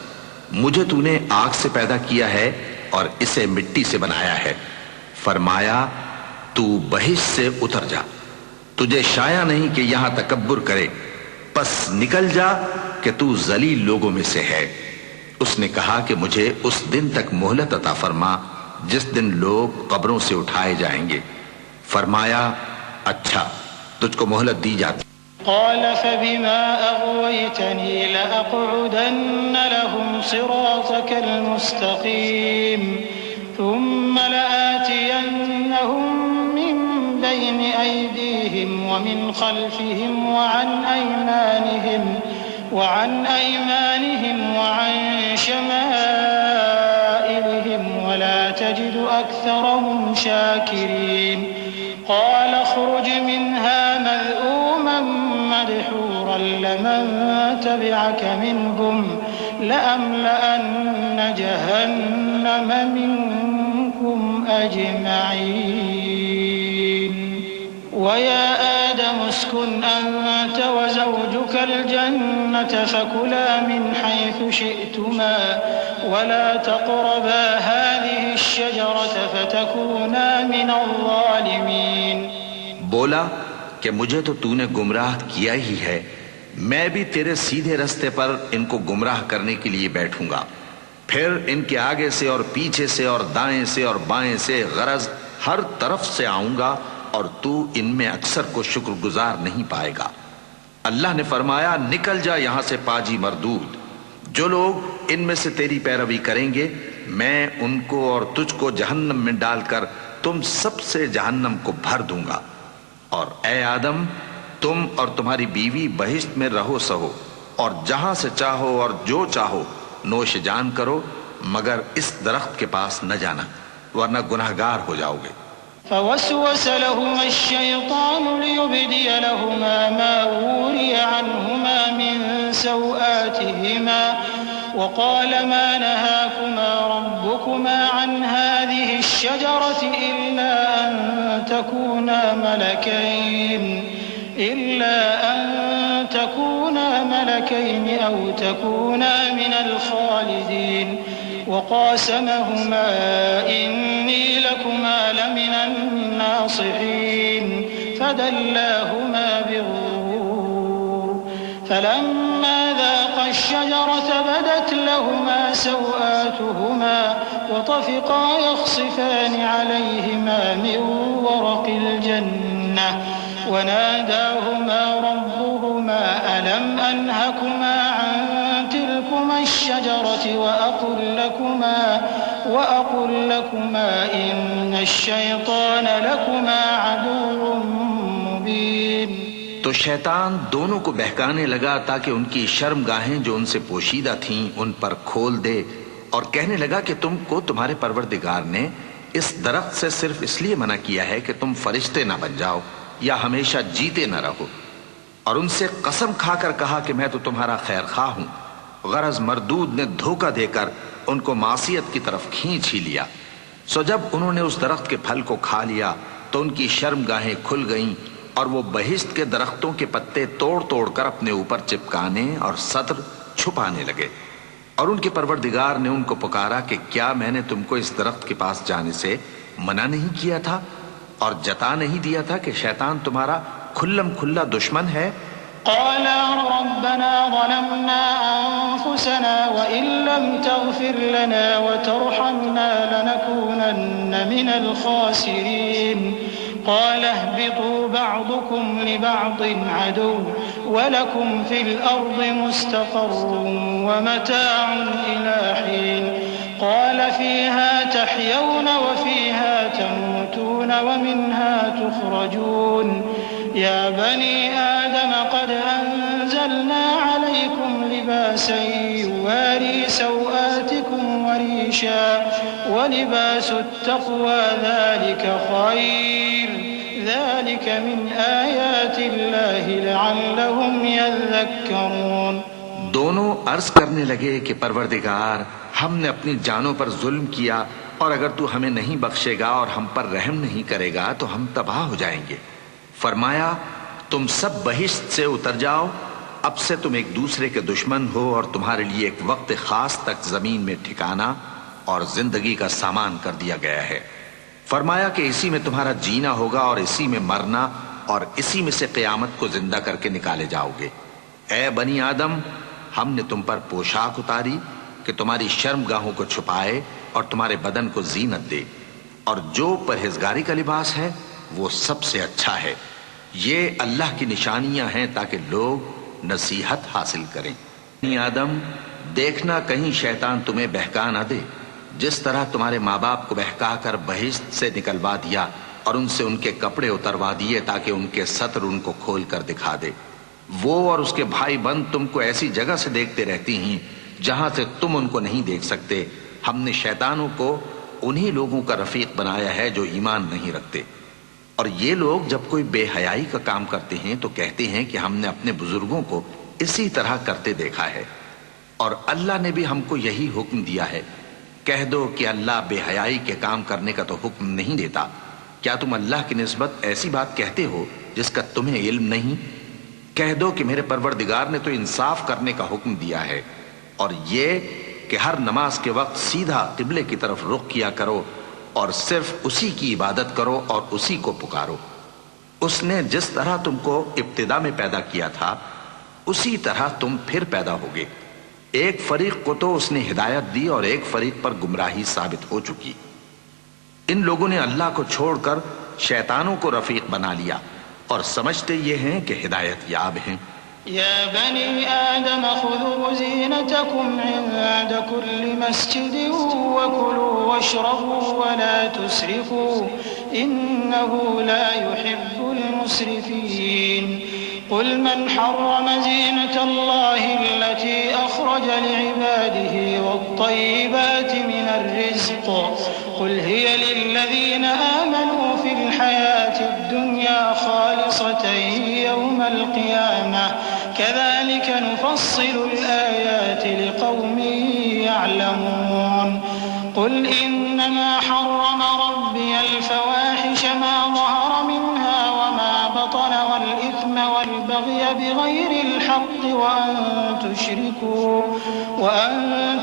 مجھے تو نے آگ سے پیدا کیا ہے اور اسے مٹی سے بنایا ہے۔ فرمایا تو بہشت سے اتر جا، تجھے شایع نہیں کہ یہاں تکبر کرے، پس نکل جا کہ تو ذلیل لوگوں میں سے ہے۔ اس نے کہا کہ مجھے اس دن تک مہلت عطا فرما جس دن لوگ قبروں سے اٹھائے جائیں گے۔ فرمایا اچھا تجھ کو مہلت دی جاتی۔ قال فبما أغويتني لأقعدن لهم صراطك المستقيم ثم لآتينهم من بين أيديهم ومن خلفهم وعن أيمانهم وعن شمائلهم ولا تجد أكثرهم شاكرين قال اخرج منها مذءوما مدحورا لمن تبعك منهم لأملأن جهنم منكم أجمعين ويا آدم اسكن أنت وزوجك الجنة فكلا من حيث شئتما ولا تقربا هذه الشجرة فتكونا من الظالمين۔ بولا کہ مجھے تو تو نے گمراہ کیا ہی ہے، میں بھی تیرے سیدھے رستے پر ان کو گمراہ کرنے کے لیے بیٹھوں گا، پھر ان کے آگے سے اور پیچھے سے اور دائیں سے اور بائیں سے غرض ہر طرف سے آؤں گا، اور تو ان میں اکثر کو شکر گزار نہیں پائے گا۔ اللہ نے فرمایا نکل جا یہاں سے پاجی مردود، جو لوگ ان میں سے تیری پیروی کریں گے میں ان کو اور تجھ کو جہنم میں ڈال کر تم سب سے جہنم کو بھر دوں گا۔ اور اے آدم تم اور تمہاری بیوی بہشت میں رہو سہو، اور جہاں سے چاہو اور جو چاہو نوش جان کرو، مگر اس درخت کے پاس نہ جانا ورنہ گناہگار ہو جاؤ گے۔ فوسوس لهما الشيطان ليبدي لهما ما وري عنهما من سوآتهما وقال ما نهاكما ربكما عن هذه الشجرة إلا أن تكونا ملكين أو تكونا من الخالدين وقاسمهما إني لكما لمن الناصحين فدلاهما بغرور فلما ذاقا الشجرة بدت لهما سوآتهما وطفقا يخصفان عليهما من ورق الجنة وناداهما ربهما ألم أنهكما عن تلكما الشجرة وأقل لكما إن الشيطان لكما عدو مبين. تو شیطان دونوں کو بہکانے لگا تاکہ ان کی شرم گاہیں جو ان سے پوشیدہ تھیں ان پر کھول دے، اور کہنے لگا کہ تم کو تمہارے پروردگار نے اس درخت سے صرف اس لیے منع کیا ہے کہ تم فرشتے نہ بن جاؤ یا ہمیشہ جیتے نہ رہو. اور ان سے قسم کھا کر کہا کہ میں تو تمہارا خیر خواہ ہوں. غرض مردود نے دھوکہ دے کر ان کو معصیت کی طرف کھینچ ہی لیا. سو جب انہوں نے اس درخت کے پھل کو کھا لیا تو ان کی شرم گاہیں کھل گئیں اور وہ بہشت کے درختوں کے پتے توڑ توڑ کر اپنے اوپر چپکانے اور سطر چھپانے لگے. اور ان کے پروردگار نے ان کو پکارا کہ کیا میں نے تم کو اس درخت کے پاس جانے سے منع نہیں کیا تھا اور جتا نہیں دیا تھا کہ شیطان تمہارا کھلم کھلا دشمن ہے؟ قالا ربنا ظلمنا أنفسنا وإن لم تغفر لنا وترحمنا لنكونن من الخاسرين. قال اهبطوا بعضكم لبعض عدو ولكم في الأرض مستقر ومتاع إلى حين. قال فيها تحيون وفيها تموتون ومنها تخرجون. يا بني آدم قد أنزلنا عليكم لباسا يواري سوآتكم وريشا ولباس التقوى ذلك خير ذلك من آيات الله لعلهم يذكرون. دونوں عرض کرنے لگے کہ پروردگار ہم نے اپنی جانوں پر ظلم کیا، اور اگر تو ہمیں نہیں بخشے گا اور ہم پر رحم نہیں کرے گا تو ہم تباہ ہو جائیں گے. فرمایا تم سب بہشت سے اتر جاؤ، اب سے تم ایک دوسرے کے دشمن ہو اور تمہارے لیے ایک وقت خاص تک زمین میں ٹھکانا اور زندگی کا سامان کر دیا گیا ہے. فرمایا کہ اسی میں تمہارا جینا ہوگا اور اسی میں مرنا اور اسی میں سے قیامت کو زندہ کر کے نکالے جاؤ گے. اے بنی آدم، ہم نے تم پر پوشاک اتاری کہ تمہاری شرم گاہوں کو چھپائے اور تمہارے بدن کو زینت دے، اور جو پرہیزگاری کا لباس ہے وہ سب سے اچھا ہے. یہ اللہ کی نشانیاں ہیں تاکہ لوگ نصیحت حاصل کریں. بنی آدم، دیکھنا کہیں شیطان تمہیں بہکا نہ دے، جس طرح تمہارے ماں باپ کو بہکا کر بہشت سے نکلوا دیا اور ان سے ان کے کپڑے اتروا دیے تاکہ ان کے سطر ان کو کھول کر دکھا دے. وہ اور اس کے بھائی بند تم کو ایسی جگہ سے دیکھتے رہتی ہیں جہاں سے تم ان کو نہیں دیکھ سکتے. ہم نے شیطانوں کو انہی لوگوں کا رفیق بنایا ہے جو ایمان نہیں رکھتے. اور یہ لوگ جب کوئی بے حیائی کا کام کرتے ہیں تو کہتے ہیں کہ ہم نے اپنے بزرگوں کو اسی طرح کرتے دیکھا ہے، اور اللہ نے بھی ہم کو یہی حکم دیا ہے. کہہ دو کہ اللہ بے حیائی کے کام کرنے کا تو حکم نہیں دیتا. کیا تم اللہ کی نسبت ایسی بات کہتے ہو جس کا تمہیں علم نہیں؟ کہہ دو کہ میرے پروردگار نے تو انصاف کرنے کا حکم دیا ہے، اور یہ کہ ہر نماز کے وقت سیدھا قبلے کی طرف رخ کیا کرو اور صرف اسی کی عبادت کرو اور اسی کو پکارو. اس نے جس طرح تم کو ابتدا میں پیدا کیا تھا اسی طرح تم پھر پیدا ہوگے. ایک فریق کو تو اس نے ہدایت دی اور ایک فریق پر گمراہی ثابت ہو چکی. ان لوگوں نے اللہ کو چھوڑ کر شیطانوں کو رفیق بنا لیا اور سمجھتے یہ ہیں کہ ہدایت یاب ہیں. يا بني آدم خذوا زينتكم عند كل مسجد وكلوا واشربوا ولا تسرفوا إنه لا يحب المسرفين. قل من حرم زينة الله التي أخرج لعباده والطيبات من الرزق قل هي للذين آمنوا في الحياة الدنيا خالصة يوم القيامة كذلك نفصل الآيات لقوم يعلمون. قل إنما حرم ربي الفواحش ما ظهر منها وما بطن والإثم والبغي بغير الحق وأن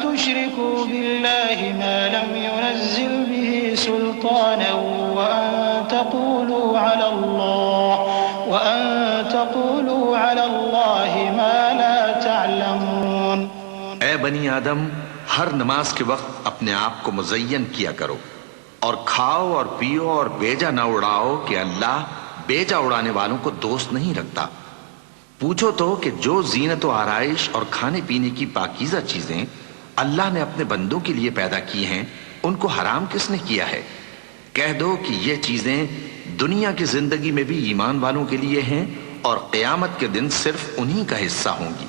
تشركوا بالله ما لم ينزل به سلطانا وأن تقولوا على الله بنی آدم، ہر نماز کے وقت اپنے آپ کو مزین کیا کرو اور کھاؤ اور پیو اور بیجا نہ اڑاؤ کہ اللہ بیجا اڑانے والوں کو دوست نہیں رکھتا۔ پوچھو تو کہ جو زینت و آرائش اور کھانے پینے کی پاکیزہ چیزیں اللہ نے اپنے بندوں کے لیے پیدا کی ہیں، ان کو حرام کس نے کیا ہے؟ کہہ دو کہ یہ چیزیں دنیا کی زندگی میں بھی ایمان والوں کے لیے ہیں اور قیامت کے دن صرف انہی کا حصہ ہوں گی۔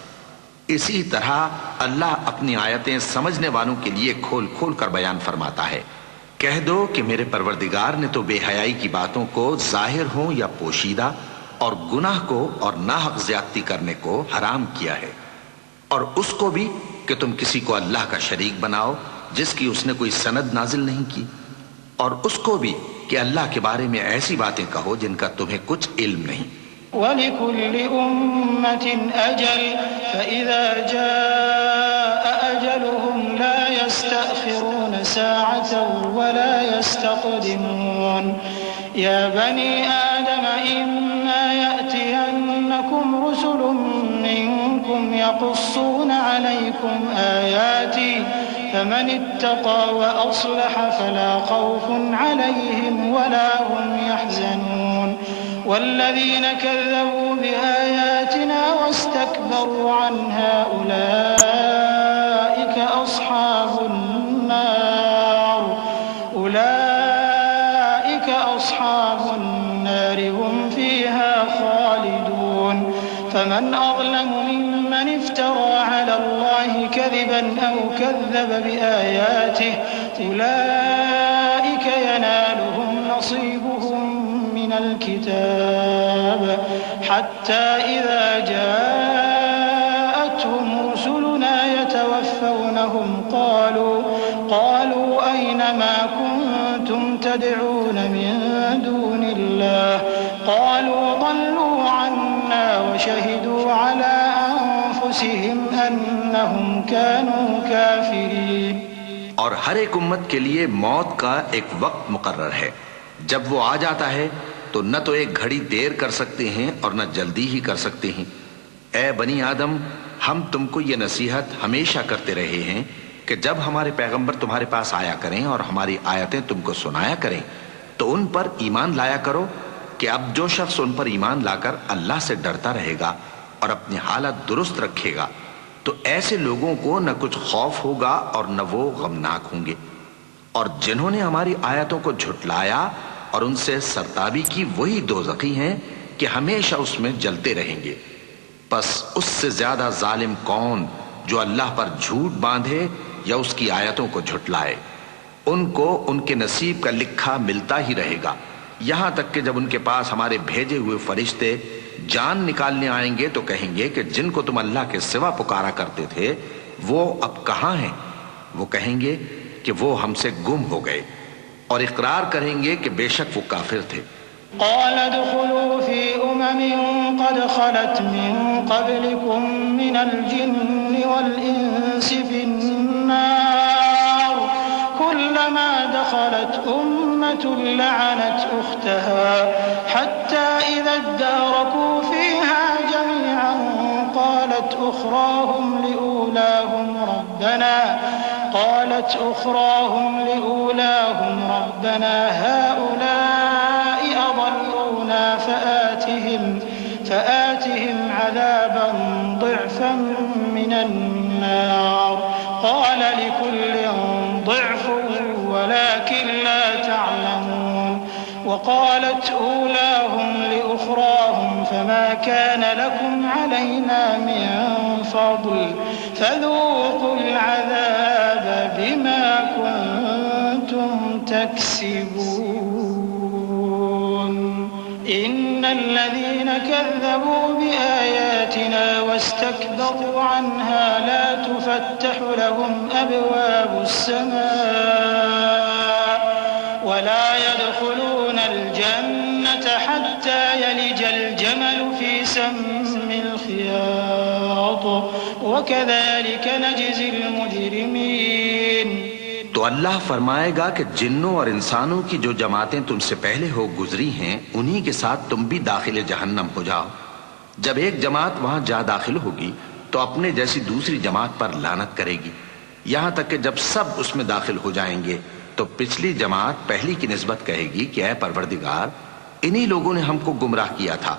اسی طرح اللہ اپنی آیتیں سمجھنے والوں کے لیے کھول کھول کر بیان فرماتا ہے۔ کہہ دو کہ میرے پروردگار نے تو بے حیائی کی باتوں کو ظاہر ہوں یا پوشیدہ اور گناہ کو اور ناحق زیادتی کرنے کو حرام کیا ہے، اور اس کو بھی کہ تم کسی کو اللہ کا شریک بناؤ جس کی اس نے کوئی سند نازل نہیں کی، اور اس کو بھی کہ اللہ کے بارے میں ایسی باتیں کہو جن کا تمہیں کچھ علم نہیں۔ وَلِكُلِّ أُمَّةٍ أَجَلٌ فَإِذَا جَاءَ أَجَلُهُمْ لَا يَسْتَأْخِرُونَ سَاعَةً وَلَا يَسْتَقْدِمُونَ يَا بَنِي آدَمَ إِمَّا يَأْتِيَنَّكُمْ رُسُلٌ مِّنكُمْ يَقُصُّونَ عَلَيْكُمْ آيَاتِي فَمَنِ اتَّقَىٰ وَأَصْلَحَ فَلَا خَوْفٌ عَلَيْهِمْ وَلَا هُمْ يَحْزَنُونَ والذين كذبوا بآياتنا واستكبروا عنها أولئك أصحاب النار هم فيها خالدون فمن أظلم ممن افترى على الله كذبا أو كذب بآياته أولئك ينالهم نصيبهم من الكتاب حتى إذا جاءتهم رسلنا يتوفونهم قالوا أين ما كنتم تدعون من دون الله قالوا ضلوا عنا وشهدوا على أنفسهم أنهم كانوا كافرين۔ اور ہر ایک امت کے لیے موت کا ایک وقت مقرر ہے، جب وہ آ جاتا ہے تو نہ تو ایک گھڑی دیر کر سکتے ہیں اور نہ جلدی ہی کر سکتے ہیں۔ اے بنی آدم، ہم تم کو یہ نصیحت ہمیشہ کرتے رہے ہیں کہ جب ہمارے پیغمبر تمہارے پاس آیا کریں اور ہماری آیتیں تم کو سنایا کریں تو ان پر ایمان لایا کرو کہ اب جو شخص ان پر ایمان لا کر اللہ سے ڈرتا رہے گا اور اپنی حالت درست رکھے گا تو ایسے لوگوں کو نہ کچھ خوف ہوگا اور نہ وہ غمناک ہوں گے، اور جنہوں نے ہماری آیتوں کو جھٹلایا اور ان سے سرتابی کی وہی دوزخی ہیں کہ ہمیشہ اس میں جلتے رہیں گے۔ پس اس سے زیادہ ظالم کون جو اللہ پر جھوٹ باندھے یا اس کی آیتوں کو جھٹلائے؟ ان کو ان کے نصیب کا لکھا ملتا ہی رہے گا، یہاں تک کہ جب ان کے پاس ہمارے بھیجے ہوئے فرشتے جان نکالنے آئیں گے تو کہیں گے کہ جن کو تم اللہ کے سوا پکارا کرتے تھے وہ اب کہاں ہیں؟ وہ کہیں گے کہ وہ ہم سے گم ہو گئے، اور اقرار کریں گے کہ بے شک وہ کافر تھے۔ قال ادخلوا في قد خلت من قبلكم من الجن والإنس في النار كلما دخلت لعنت أختها حتى إذا اداركوا فيها جميعا قالت أخراهم لأولاهم ربنا هؤلاء أضلونا فآتهم عذابا ضعفا من النار قال لكل ضعف ولكن لا تعلمون وقالت أولاهم لأخراهم فما كان لكم علينا من فضل فذوقوا العذاب بما كنتم تكسبون إن الذين كذبوا بآياتنا واستكبروا عنها لا تفتح لهم أبواب السماء ولا يدخلون الجنة حتى يلج الجمل في سم الخياط وكذلك نجزي المجرمين۔ تو اللہ فرمائے گا کہ جنوں اور انسانوں کی جو جماعتیں تم سے پہلے ہو گزری ہیں انہی کے ساتھ تم بھی داخل جہنم ہو جاؤ۔ جب ایک جماعت وہاں جا داخل ہوگی تو اپنے جیسی دوسری جماعت پر لعنت کرے گی، یہاں تک کہ جب سب اس میں داخل ہو جائیں گے تو پچھلی جماعت پہلی کی نسبت کہے گی کہ اے پروردگار، انہی لوگوں نے ہم کو گمراہ کیا تھا،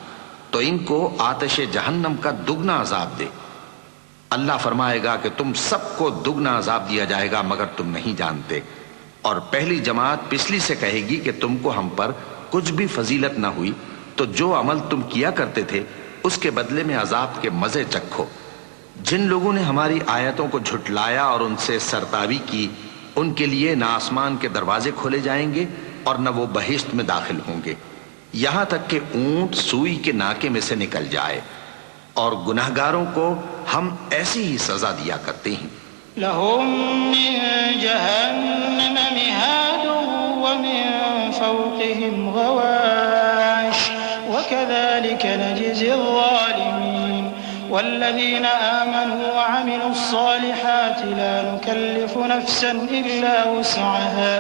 تو ان کو آتش جہنم کا دگنا عذاب دے۔ اللہ فرمائے گا کہ تم سب کو دگنا عذاب دیا جائے گا مگر تم نہیں جانتے۔ اور پہلی جماعت پچھلی سے کہے گی کہ تم کو ہم پر کچھ بھی فضیلت نہ ہوئی، تو جو عمل تم کیا کرتے تھے اس کے بدلے میں عذاب کے مزے چکھو۔ جن لوگوں نے ہماری آیتوں کو جھٹلایا اور ان سے سرتابی کی، ان کے لیے نہ آسمان کے دروازے کھولے جائیں گے اور نہ وہ بہشت میں داخل ہوں گے، یہاں تک کہ اونٹ سوئی کے ناکے میں سے نکل جائے۔ اور گناہگاروں کو ہم ایسی ہی سزا دیا کرتے ہیں۔ لهم من جهنم مهاد ومن فوقهم غواش وكذلك نجزي الظالمين والذين آمنوا وعملوا الصالحات لا نكلف نفسا إلا وسعها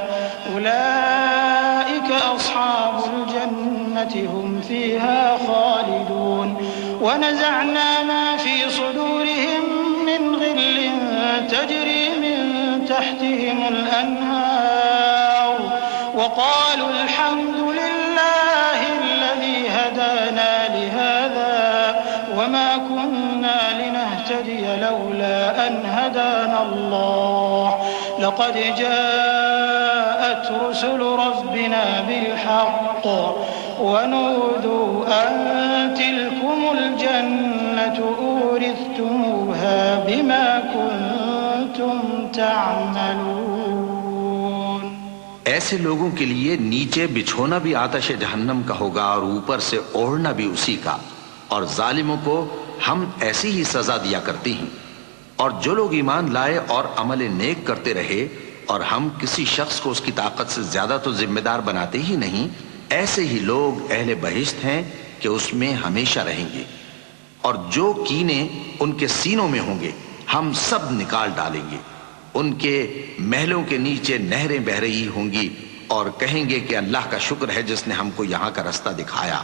أولئك أصحاب الجنة هم فيها خالدون ونزعنا ما في صدورهم من غل تجري من تحتهم الأنهار وقالوا الحمد لله الذي هدانا لهذا وما كنا لنهتدي لولا أن هدانا الله لقد جاءت رسل ربنا بالحق ونودوا أن تلكم الجنة أورثتموها بما كنتم تعملون۔ ایسے لوگوں کے لیے نیچے بچھونا بھی آتش جہنم کا ہوگا اور اوپر سے اوڑھنا بھی اسی کا، اور ظالموں کو ہم ایسی ہی سزا دیا کرتے ہیں۔ اور جو لوگ ایمان لائے اور عمل نیک کرتے رہے اور ہم کسی شخص کو اس کی طاقت سے زیادہ تو ذمہ دار بناتے ہی نہیں، ایسے ہی لوگ اہل بہشت ہیں کہ اس میں ہمیشہ رہیں گے۔ اور جو کینے ان کے سینوں میں ہوں گے ہم سب نکال ڈالیں گے۔ ان کے محلوں کے نیچے نہریں بہہ رہی ہوں گی اور کہیں گے کہ اللہ کا شکر ہے جس نے ہم کو یہاں کا رستہ دکھایا،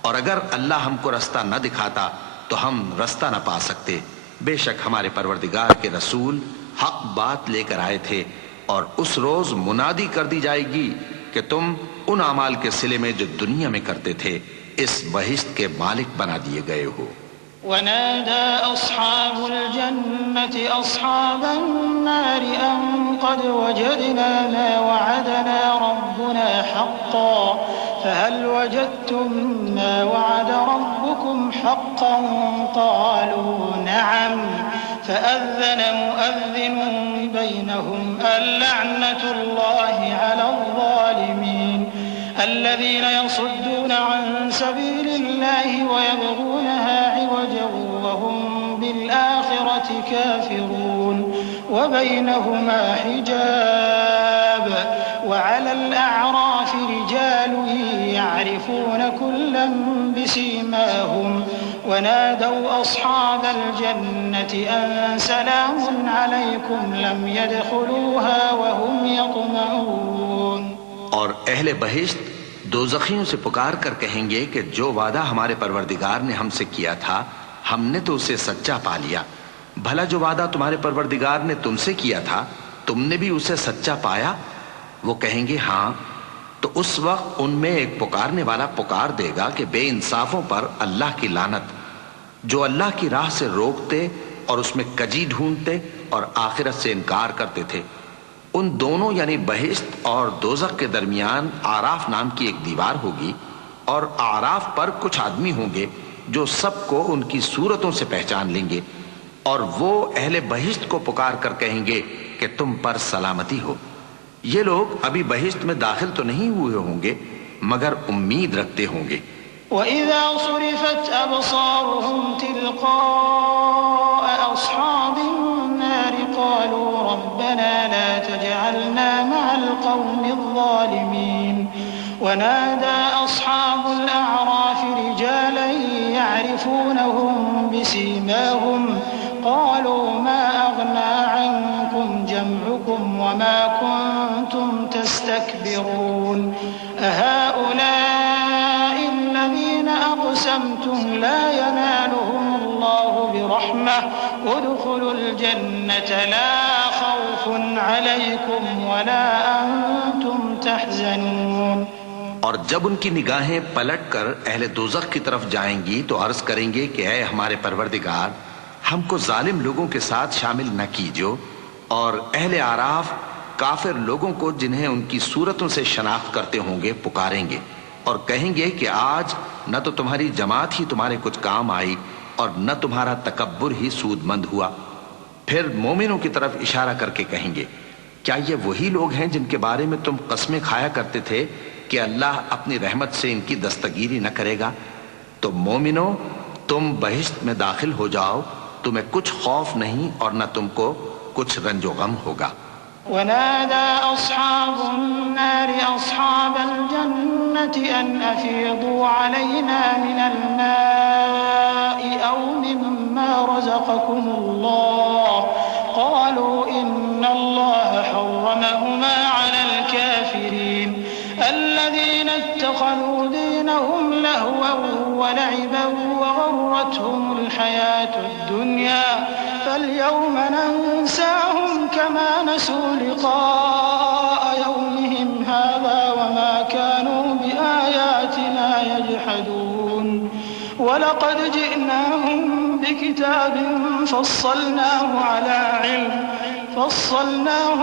اور اگر اللہ ہم کو رستہ نہ دکھاتا تو ہم رستہ نہ پا سکتے۔ بے شک ہمارے پروردگار کے رسول حق بات لے کر آئے تھے، اور اس روز منادی کر دی جائے گی کہ تم ان اعمال کے صلے میں جو دنیا میں کرتے تھے اس بہشت کے مالک بنا دیے گئے ہو۔ ونادى أصحاب الجنة أصحاب النار أن قد وجدنا ما وعدنا ربنا حقا فهل وجدتم ما وعد ربكم حقا قالوا نعم فأذن مؤذن بينهم اللعنة الله على الظالمين الذين يصدون عن سبيل الله ويبغونها عوجا وهم بالآخرة كافرون وبينهما حجاب وعلى الأعراف رجال يعرفون كلا بسيماهم ونادوا أصحاب الجنة أن سلام عليكم لم يدخلوها وهم يطمعون۔ اور اہل بہشت دوزخیوں سے پکار کر کہیں گے کہ جو وعدہ ہمارے پروردگار نے ہم سے کیا تھا ہم نے تو اسے سچا پا لیا۔ بھلا جو وعدہ تمہارے پروردگار نے تم سے کیا تھا تم نے بھی اسے سچا پایا؟ وہ کہیں گے ہاں۔ تو اس وقت ان میں ایک پکارنے والا پکار دے گا کہ بے انصافوں پر اللہ کی لعنت، جو اللہ کی راہ سے روکتے اور اس میں کجی ڈھونڈتے اور آخرت سے انکار کرتے تھے۔ ان دونوں یعنی بہشت اور دوزخ کے درمیان آراف نام کی ایک دیوار ہوگی، اور آراف پر کچھ آدمی ہوں گے جو سب کو ان کی صورتوں سے پہچان لیں گے، اور وہ اہل بہشت کو پکار کر کہیں گے کہ تم پر سلامتی ہو۔ یہ لوگ ابھی بہشت میں داخل تو نہیں ہوئے ہوں گے مگر امید رکھتے ہوں گے۔ وَإِذَا صُرِفَتْ أَبْصَارُهُمْ تِلْقَاءَ أَصْحَابِ النَّارِ قَالُوا رَبَّنَا لَا تَجْعَلْنَا مَعَ الْقَوْمِ الظَّالِمِينَ وَنَادَى أَصْحَابُ الْأَعْرَافِ رِجَالًا يَعْرِفُونَهُم بِسِيمَاهُمْ قَالُوا مَا أَغْنَى عَنكُمْ جَمْعُكُمْ وَمَا كُنتُمْ تَسْتَكْبِرُونَ أَهَؤُلَاءِ الَّذِينَ أَقْسَمْتُمْ لَا يَنَالُهُمُ اللَّهُ بِرَحْمَةٍ ادخلوا الجنة لا خوف عليكم ولا أنتم تحزنون. اور جب ان کی نگاہیں پلٹ کر اہل دوزخ کی طرف جائیں گی تو عرض کریں گے کہ اے ہمارے پروردگار، ہم کو ظالم لوگوں کے ساتھ شامل نہ کیجو. اور اہل اعراف کافر لوگوں کو جنہیں ان کی صورتوں سے شناخت کرتے ہوں گے پکاریں گے اور کہیں گے کہ آج نہ تو تمہاری جماعت ہی تمہارے کچھ کام آئی اور نہ تمہارا تکبر ہی سود مند ہوا. پھر مومنوں کی طرف اشارہ کر کے کہیں گے کیا یہ وہی لوگ ہیں جن کے بارے میں تم قسمیں کھایا کرتے تھے کہ اللہ اپنی رحمت سے ان کی دستگیری نہ کرے گا؟ تو مومنوں، تم بہشت میں داخل ہو جاؤ، تمہیں کچھ خوف نہیں اور نہ تم کو کچھ رنج و غم ہوگا. ونادى أصحاب النار أصحاب الجنة أن أفيضوا علينا من الماء أو مما رزقكم الله قالوا إن الله حرمهما على الكافرين الذين اتخذوا دينهم لهوا ولعبا وغرتهم الحياة الدنيا فاليوم ننساهم كما نسوا لقاء يومهم هذا وما كانوا بآياتنا يجحدون. ولقد جئناهم بكتاب فصلناه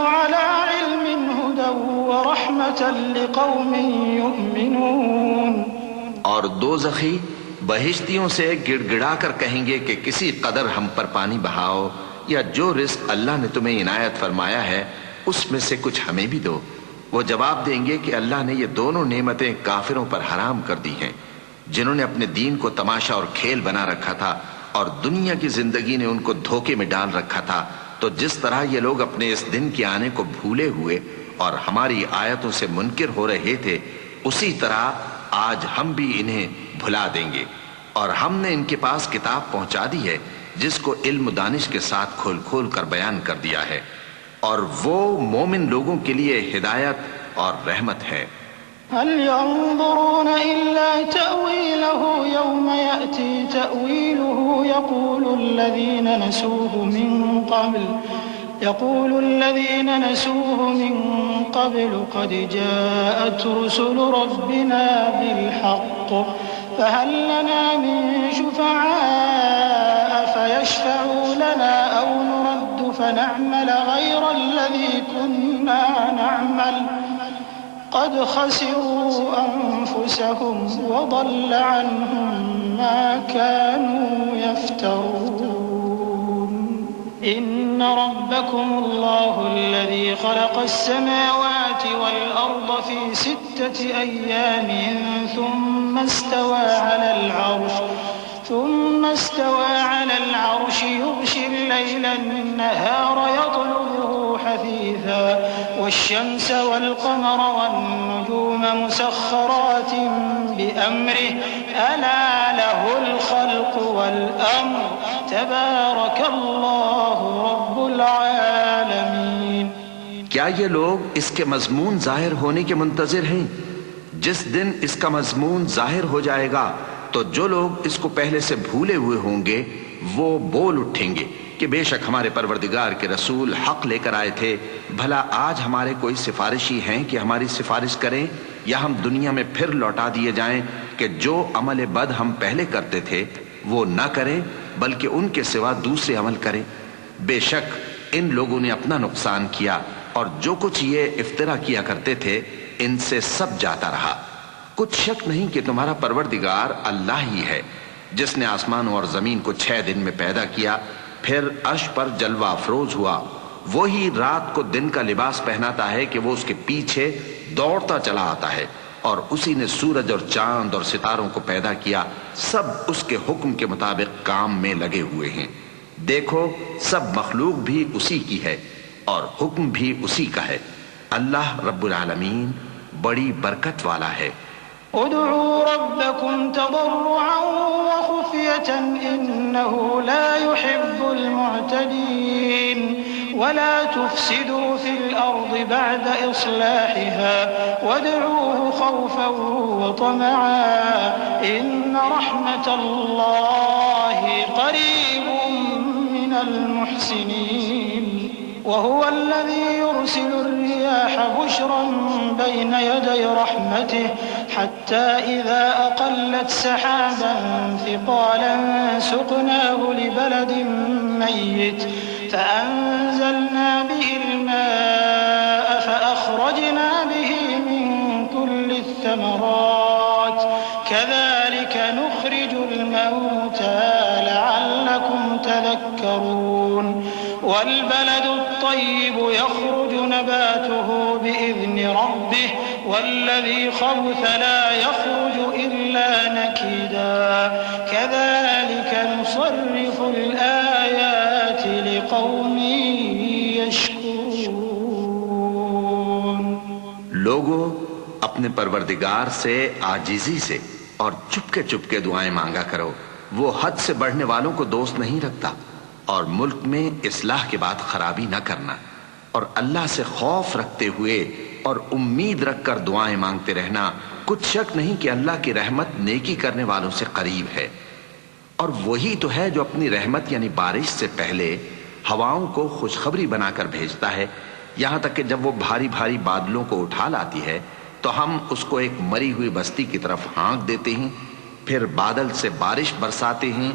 على علم هدى ورحمة لقوم يؤمنون. اور دوزخی بہشتیوں سے گڑ گڑا کر کہیں گے کہ کسی قدر ہم پر پانی بہاؤ، یا جو رزق اللہ نے تمہیں عنایت فرمایا ہے اس میں سے کچھ ہمیں بھی دو. وہ جواب دیں گے کہ اللہ نے یہ دونوں نعمتیں کافروں پر حرام کر دی ہیں جنہوں نے اپنے دین کو تماشا اور کھیل بنا رکھا تھا اور دنیا کی زندگی نے ان کو دھوکے میں ڈال رکھا تھا. تو جس طرح یہ لوگ اپنے اس دن کے آنے کو بھولے ہوئے اور ہماری آیتوں سے منکر ہو رہے تھے، اسی طرح آج ہم بھی انہیں بھلا دیں گے. اور ہم نے ان کے پاس کتاب پہنچا دی ہے جس کو علم و دانش کے ساتھ کھول کھول کر بیان کر دیا ہے، اور وہ مومن لوگوں کے لیے ہدایت اور رحمت ہے. هل ينظرون إلا تأويله يوم يأتي تأويله يقول الذين نسوه من قبل قد جاءت رسل ربنا بالحق فهل لنا من شفعاء فيشفعوا لنا أو نرد فنعمل غير الذي كنا نعمل قد خسروا أنفسهم وضل عنهم ما كانوا يفترون. إن ربكم الله الذي خلق السماوات والأرض في 6 أيام ثم استوى على العرش يغشي الليل النهار يطلبه حثيثا والشمس والقمر والنجوم مسخرات بأمره ألا له الخلق والأمر تبارك الله رب العالمين. کیا یہ لوگ اس کے مضمون ظاہر ہونے کے منتظر ہیں؟ جس دن اس کا مضمون ظاہر ہو جائے گا تو جو لوگ اس کو پہلے سے بھولے ہوئے ہوں گے وہ بول اٹھیں گے کہ بے شک ہمارے پروردگار کے رسول حق لے کر آئے تھے. بھلا آج ہمارے کوئی سفارشی ہیں کہ ہماری سفارش کریں، یا ہم دنیا میں پھر لوٹا دیے جائیں کہ جو عمل بد ہم پہلے کرتے تھے وہ نہ کریں بلکہ ان کے سوا دوسرے عمل کریں. بے شک ان لوگوں نے اپنا نقصان کیا اور جو کچھ یہ افترا کیا کرتے تھے ان سے سب جاتا رہا. کچھ شک نہیں کہ تمہارا پروردگار اللہ ہی ہے جس نے آسمانوں اور زمین کو 6 دن میں پیدا کیا، پھر عرش پر جلوہ افروز ہوا. وہی رات کو دن کا لباس پہناتا ہے کہ وہ اس کے پیچھے دوڑتا چلا آتا ہے، اور اسی نے سورج اور چاند اور ستاروں کو پیدا کیا، سب اس کے حکم کے مطابق کام میں لگے ہوئے ہیں. دیکھو سب مخلوق بھی اسی کی ہے اور حکم بھی اسی کا ہے. اللہ رب العالمین بڑی برکت والا ہے. ادعوا ربكم تضرعا وخفية إنه لا يحب المعتدين ولا تفسدوا في الأرض بعد إصلاحها وادعوه خوفا وطمعا إن رحمة الله قريب من المحسنين وهو الذي يرسل الرياح بشرا بين يدي رحمته حتى إذا أقلت سحابا ثقالا سقناه لبلد ميت فأنزلنا به الماء فأخرجنا به من كل الثمرات كذلك نخرج الموتى لعلكم تذكرون والبلد الطيب يخرج نباته بإذن ربه والذي خبث لا يخرج إلا نكدا كذلك نصرف الآيات لقوم يشكرون. لوگوں اپنے پروردگار سے عاجزی سے اور چپکے دعائیں مانگا کرو. وہ حد سے بڑھنے والوں کو دوست نہیں رکھتا اور ملک میں اصلاح کے بعد خرابی نہ کرنا اور اللہ سے خوف رکھتے ہوئے اور امید رکھ کر دعائیں مانگتے رہنا. کچھ شک نہیں کہ اللہ کی رحمت نیکی کرنے والوں سے قریب ہے. اور وہی تو ہے جو اپنی رحمت یعنی بارش سے پہلے ہواؤں کو خوشخبری بنا کر بھیجتا ہے، یہاں تک کہ جب وہ بھاری بھاری بادلوں کو اٹھا لاتی ہے تو ہم اس کو ایک مری ہوئی بستی کی طرف ہانک دیتے ہیں، پھر بادل سے بارش برساتے ہیں،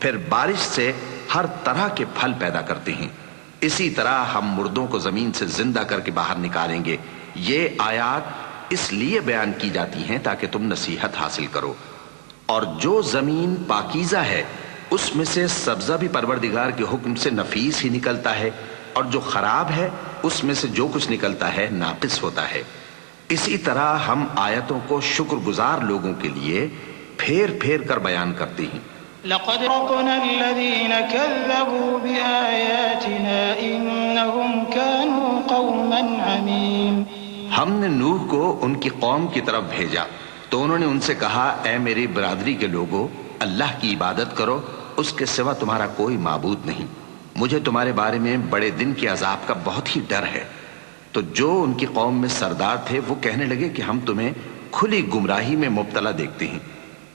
پھر بارش سے ہر طرح کے پھل پیدا کرتے ہیں. اسی طرح ہم مردوں کو زمین سے زندہ کر کے باہر نکالیں گے. یہ آیات اس لیے بیان کی جاتی ہیں تاکہ تم نصیحت حاصل کرو. اور جو زمین پاکیزہ ہے اس میں سے سبزہ بھی پروردگار کے حکم سے نفیس ہی نکلتا ہے، اور جو خراب ہے اس میں سے جو کچھ نکلتا ہے ناقص ہوتا ہے. اسی طرح ہم آیتوں کو شکر گزار لوگوں کے لیے پھیر پھیر کر بیان کرتے ہیں. لقد رقنا الذين كذبوا بآياتنا إنهم كانوا قوما عمين. ہم نے نوح کو ان کی قوم کی طرف بھیجا تو انہوں نے ان سے کہا، اے میری برادری کے لوگوں، اللہ کی عبادت کرو، اس کے سوا تمہارا کوئی معبود نہیں. مجھے تمہارے بارے میں بڑے دن کے عذاب کا بہت ہی ڈر ہے. تو جو ان کی قوم میں سردار تھے وہ کہنے لگے کہ ہم تمہیں کھلی گمراہی میں مبتلا دیکھتے ہیں.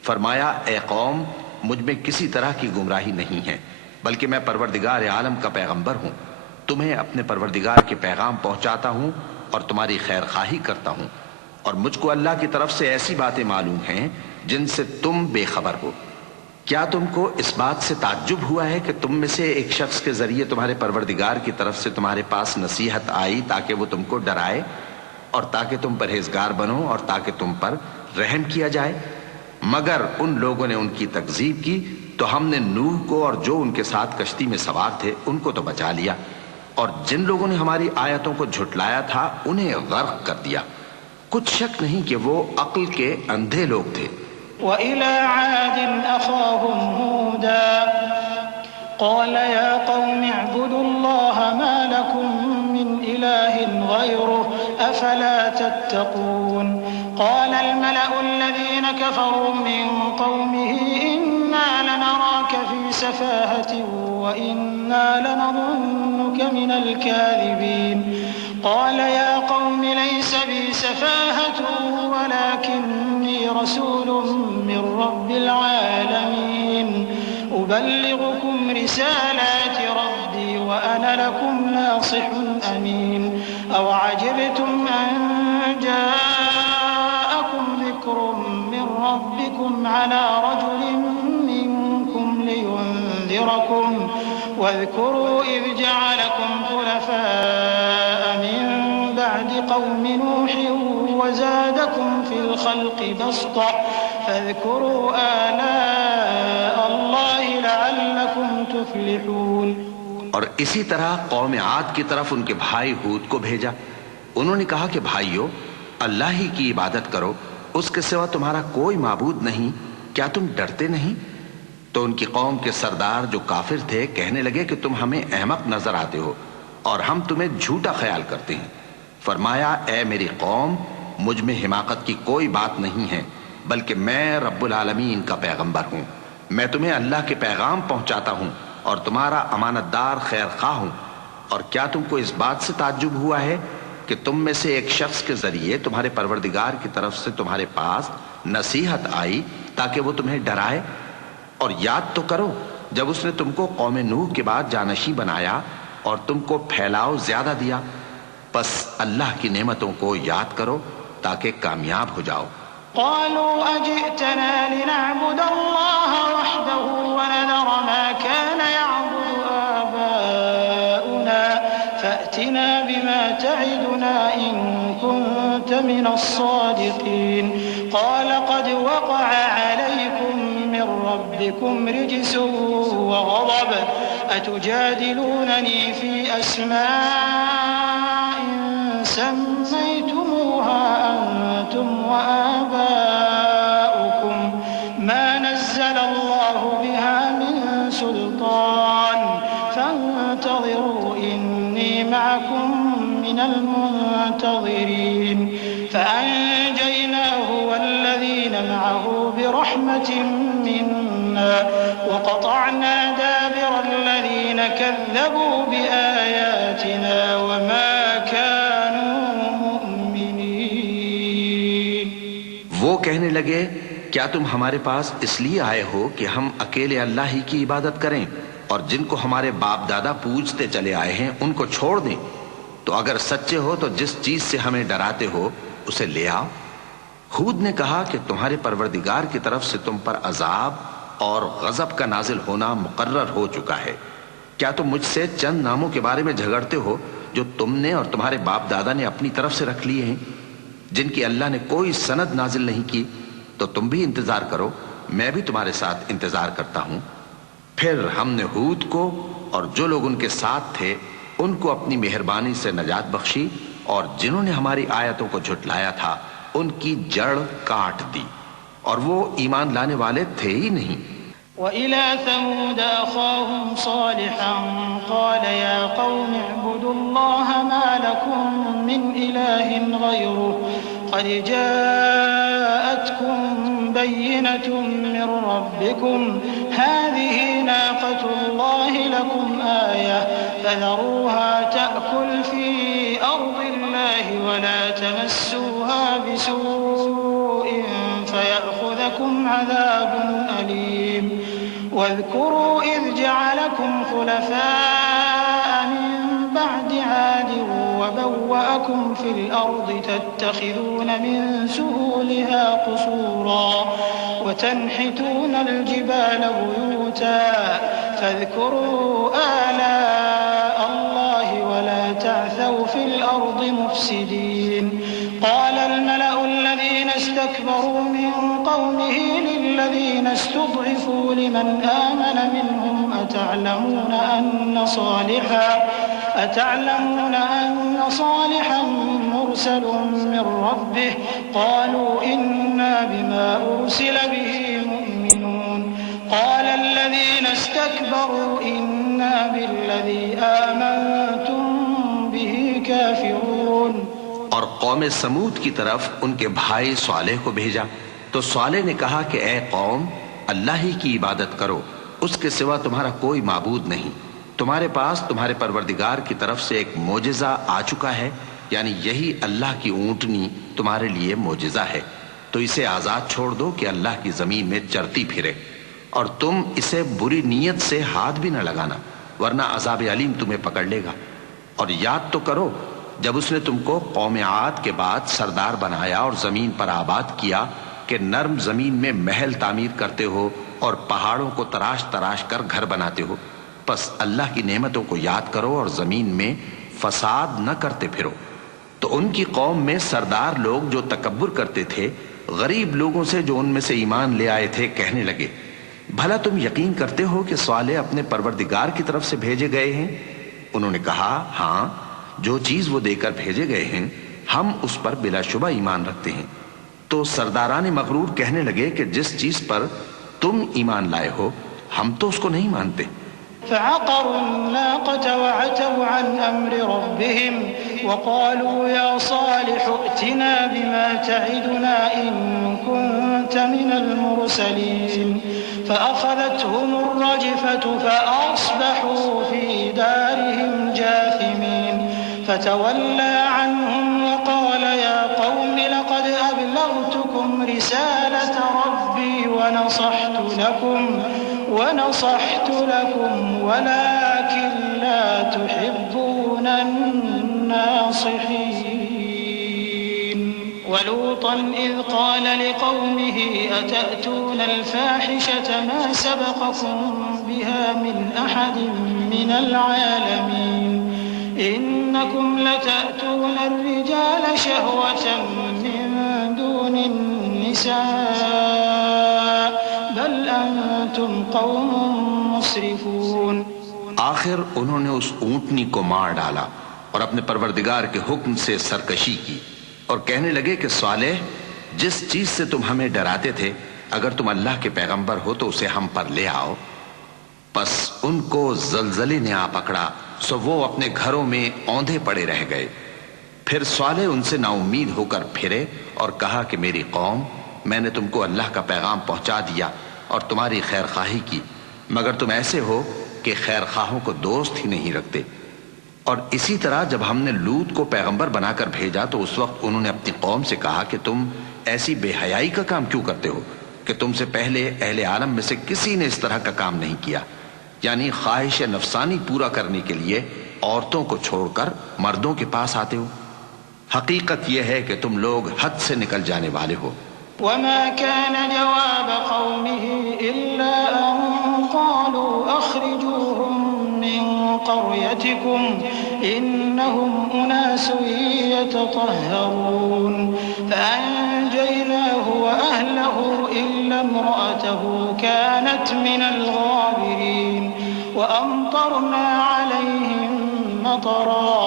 فرمایا، اے قوم، مجھ میں کسی طرح کی گمراہی نہیں ہے، بلکہ میں پروردگار عالم کا پیغمبر ہوں. تمہیں اپنے پروردگار کے پیغام پہنچاتا ہوں اور تمہاری خیر خواہی کرتا ہوں، اور مجھ کو اللہ کی طرف سے ایسی باتیں معلوم ہیں جن سے تم بے خبر ہو. کیا تم کو اس بات سے تعجب ہوا ہے کہ تم میں سے ایک شخص کے ذریعے تمہارے پروردگار کی طرف سے تمہارے پاس نصیحت آئی تاکہ وہ تم کو ڈرائے اور تاکہ تم پرہیزگار بنو اور تاکہ تم پر رحم کیا جائے؟ مگر ان لوگوں نے ان کی تکذیب کی تو ہم نے نوح کو اور جو ان کے ساتھ کشتی میں سوار تھے ان کو تو بچا لیا، اور جن لوگوں نے ہماری آیتوں کو جھٹلایا تھا انہیں غرق کر دیا. کچھ شک نہیں کہ وہ عقل کے اندھے لوگ تھے. وَإِلَى عَادٍ أَخَاهُمْ هُودًا قَالَ يَا قَوْمِ اعْبُدُوا اللَّهَ مَا لَكُمْ مِنْ إِلَٰهٍ غَيْرُهُ أَفَلَا تَتَّقُونَ. قَالَ الْمَلَأُ الَّذِينَ كَفَرُوا مِنْ قَوْمِهِ إِنَّا لَنَرَاكَ فِي سَفَاهَةٍ وَإِنَّا لَنَظُنُّكَ مِنَ الْكَاذِبِينَ. قَالَ يَا قَوْمِ لَيْسَ بِي سَفَاهَةٌ وَلَكِنِّي رَسُولٌ مِّن رَّبِّ الْعَالَمِينَ. أُبَلِّغُكُمْ رِسَالَاتِ رَبِّي وَأَنَا لَكُمْ نَاصِحٌ أَمِينٌ. أَوَعَجِبْتُمْ أَن جَاءَكُمْ ذِكْرٌ مِّن رَّبِّكُمْ عَلَىٰ رَجُلٍ مِّنكُمْ لِيُنذِرَكُمْ واذكروا إذ جعلكم خلفاء من بعد قوم نوح وزادكم في الخلق بسطة فاذكروا آلاء الله لعلكم تفلحون. اور اسی طرح قوم عاد کی طرف ان کے بھائی ہود کو بھیجا. انہوں نے کہا کہ بھائیو، اللہ ہی کی عبادت کرو، اس کے سوا تمہارا کوئی معبود نہیں، کیا تم ڈرتے نہیں؟ تو ان کی قوم کے سردار جو کافر تھے کہنے لگے کہ تم ہمیں احمق نظر آتے ہو اور ہم تمہیں جھوٹا خیال کرتے ہیں. فرمایا، اے میری قوم، مجھ میں حماقت کی کوئی بات نہیں ہے، بلکہ میں رب العالمین کا پیغمبر ہوں. میں تمہیں اللہ کے پیغام پہنچاتا ہوں اور تمہارا امانت دار خیر خواہ ہوں. اور کیا تم کو اس بات سے تعجب ہوا ہے کہ تم میں سے ایک شخص کے ذریعے تمہارے پروردگار کی طرف سے تمہارے پاس نصیحت آئی تاکہ وہ تمہیں ڈرائے؟ اور یاد تو کرو جب اس نے تم کو قوم نوح کے بعد جانشین بنایا اور تم کو پھیلاؤ زیادہ دیا، پس اللہ کی نعمتوں کو یاد کرو تاکہ کامیاب ہو جاؤ۔ قالوا أجئتنا لنعبد الله وحده ونذر ما كان يعبد آباؤنا فأتنا بما تعدنا إن كنت من الصادقين قال قد وقع عليكم من ربكم رجس وغضب أتجادلونني في أسماء سميتموها أنتم وآباؤكم ما نزل الله بها من سلطان فانتظروا إني معكم من المنتظرين فأنجيناه والذين معه برحمة منا وقطعنا دابر الذين كذبوا بآياتنا وما كانوا مؤمنين۔ وہ کہنے لگے کیا تم ہمارے پاس اس لیے آئے ہو کہ ہم اکیلے اللہ ہی کی عبادت کریں اور جن کو ہمارے باپ دادا پوجتے چلے آئے ہیں ان کو چھوڑ دیں؟ تو اگر سچے ہو تو جس چیز سے ہمیں ڈراتے ہو اسے لے آؤ۔ ہود نے کہا کہ تمہارے پروردگار کی طرف سے تم پر عذاب اور غضب کا نازل ہونا مقرر ہو چکا ہے۔ کیا تم مجھ سے چند ناموں کے بارے میں جھگڑتے ہو جو تم نے اور تمہارے باپ دادا نے اپنی طرف سے رکھ لیے ہیں، جن کی اللہ نے کوئی سند نازل نہیں کی؟ تو تم بھی انتظار کرو، میں بھی تمہارے ساتھ انتظار کرتا ہوں۔ پھر ہم نے ہود کو اور جو لوگ ان کے ساتھ تھے ان کو اپنی مہربانی سے نجات بخشی، اور جنہوں نے ہماری آیتوں کو جھٹلایا تھا ان کی جڑ کاٹ دی، اور وہ ایمان لانے والے تھے ہی نہیں۔ وَإِلَى ثَمُودَ أَخَاهُمْ صَالِحًا قَالَ يَا قَوْمِ اعْبُدُوا اللَّهَ مَا لَكُمْ مِنْ إِلَٰهٍ غَيْرُهُ قَدْ جَاءَتْكُمْ بَيِّنَةٌ مِّن رَّبِّكُمْ هَٰذِهِ نَاقَةُ اللَّهِ لَكُمْ آيَةً فَذَرُوهَا تَأْكُلْ فِي أَرْضِ اللَّهِ وَلَا تَمَسُّوهَا بِسُوءٍ فَيَأْخُذَكُمْ عَذَابٌ أَلِيمٌ واذكروا إذ جعلكم خلفاء من بعد عاد وبوأكم في الأرض تتخذون من سهولها قصورا وتنحتون الجبال بيوتا فاذكروا آلاء الله ولا تعثوا في الأرض مفسدين قال الملأ الذين استكبروا من قومه للذين استضعفوا لمن آمن منهم أتعلمون أن صالحا مرسل من ربه قالوا إنا بما أرسل به مؤمنون قال الذين استكبروا إنا بالذي آمنتم به كافرون۔ اور قوم سمود کی طرف ان کے بھائی صالح کو بھیجا تو صالح نے کہا کہ اے قوم، اللہ ہی کی عبادت کرو، اس کے سوا تمہارا کوئی معبود نہیں۔ تمہارے پاس تمہارے پروردگار کی طرف سے ایک معجزہ آ چکا ہے، یعنی یہی اللہ کی اونٹنی تمہارے لیے معجزہ ہے، تو اسے آزاد چھوڑ دو کہ اللہ کی زمین میں چرتی پھرے، اور تم اسے بری نیت سے ہاتھ بھی نہ لگانا ورنہ عذاب علیم تمہیں پکڑ لے گا۔ اور یاد تو کرو جب اس نے تم کو قوم عاد کے بعد سردار بنایا اور زمین پر آباد کیا کہ نرم زمین میں محل تعمیر کرتے ہو اور پہاڑوں کو تراش تراش کر گھر بناتے ہو، پس اللہ کی نعمتوں کو یاد کرو اور زمین میں فساد نہ کرتے پھرو۔ تو ان کی قوم میں سردار لوگ جو تکبر کرتے تھے غریب لوگوں سے جو ان میں سے ایمان لے آئے تھے کہنے لگے، بھلا تم یقین کرتے ہو کہ صالح اپنے پروردگار کی طرف سے بھیجے گئے ہیں؟ انہوں نے کہا ہاں، جو چیز وہ دے کر بھیجے گئے ہیں ہم اس پر بلا شبہ ایمان رکھتے ہیں۔ تو سرداران مغرور کہنے لگے کہ جس چیز پر تم ایمان لائے ہو ہم تو اس کو نہیں مانتے۔ فعقروا الناقة وعتوا عن أمر ربهم وقالوا يا صالح ائتنا بما تعدنا إن كنت من المرسلين فأخذتهم الرجفة فأصبحوا في دارهم جاثمين فتولى عنهم وقال يا قوم لقد أبلغتكم رسالة ربي ونصحت لكم ونصحت لكم ولكن لا تحبون الناصحين ولوطا إذ قال لقومه أتأتون الفاحشة ما سبقكم بها من أحد من العالمين إنكم لتأتون الرجال شهوة من دون النساء بل أنتم قوم مسرفون. آخر انہوں نے اس اونٹنی کو مار ڈالا اور اپنے پروردگار کے حکم سے سرکشی کی اور کہنے لگے کہ صالح، جس چیز سے تم ہمیں ڈراتے تھے اگر تم اللہ کے پیغمبر ہو تو اسے ہم پر لے آؤ. پس ان کو زلزلے نے آ پکڑا، سو وہ اپنے گھروں میں اوندھے پڑے رہ گئے. پھر صالح ان سے نا امید ہو کر پھرے اور کہا کہ میری قوم، میں نے تم کو اللہ کا پیغام پہنچا دیا اور تمہاری خیر خواہی کی، مگر تم ایسے ہو کہ خیر خواہوں کو دوست ہی نہیں رکھتے. اور اسی طرح جب ہم نے لوط کو پیغمبر بنا کر بھیجا تو اس وقت انہوں نے اپنی قوم سے کہا کہ تم ایسی بے حیائی کا کام کیوں کرتے ہو کہ تم سے پہلے اہل عالم میں سے کسی نے اس طرح کا کام نہیں کیا، یعنی خواہش نفسانی پورا کرنے کے لیے عورتوں کو چھوڑ کر مردوں کے پاس آتے ہو. حقیقت یہ ہے کہ تم لوگ حد سے نکل جانے والے ہو. وما كان جواب قومه إلا أن قالوا أخرجوهم من قريتكم إنهم أناس يتطهرون فأنجيناه وأهله إلا امرأته كانت من الغابرين وأمطرنا عليهم مطرا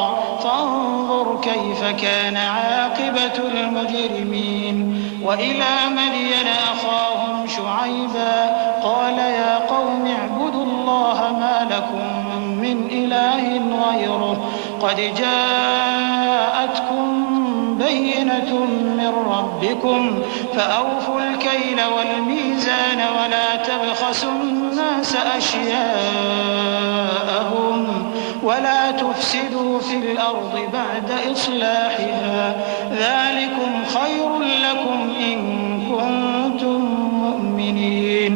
فانظر كيف كان عاقبة المجرمين. وإلى مدين أخاهم شعيبا قال يا قوم اعبدوا الله ما لكم من إله غيره قد جاءتكم بينة من ربكم فأوفوا الكيل والميزان ولا تبخسوا الناس أشياءهم ولا تفسدوا في الأرض بعد إصلاحها ذلكم خير لكم إن كنتم مؤمنين.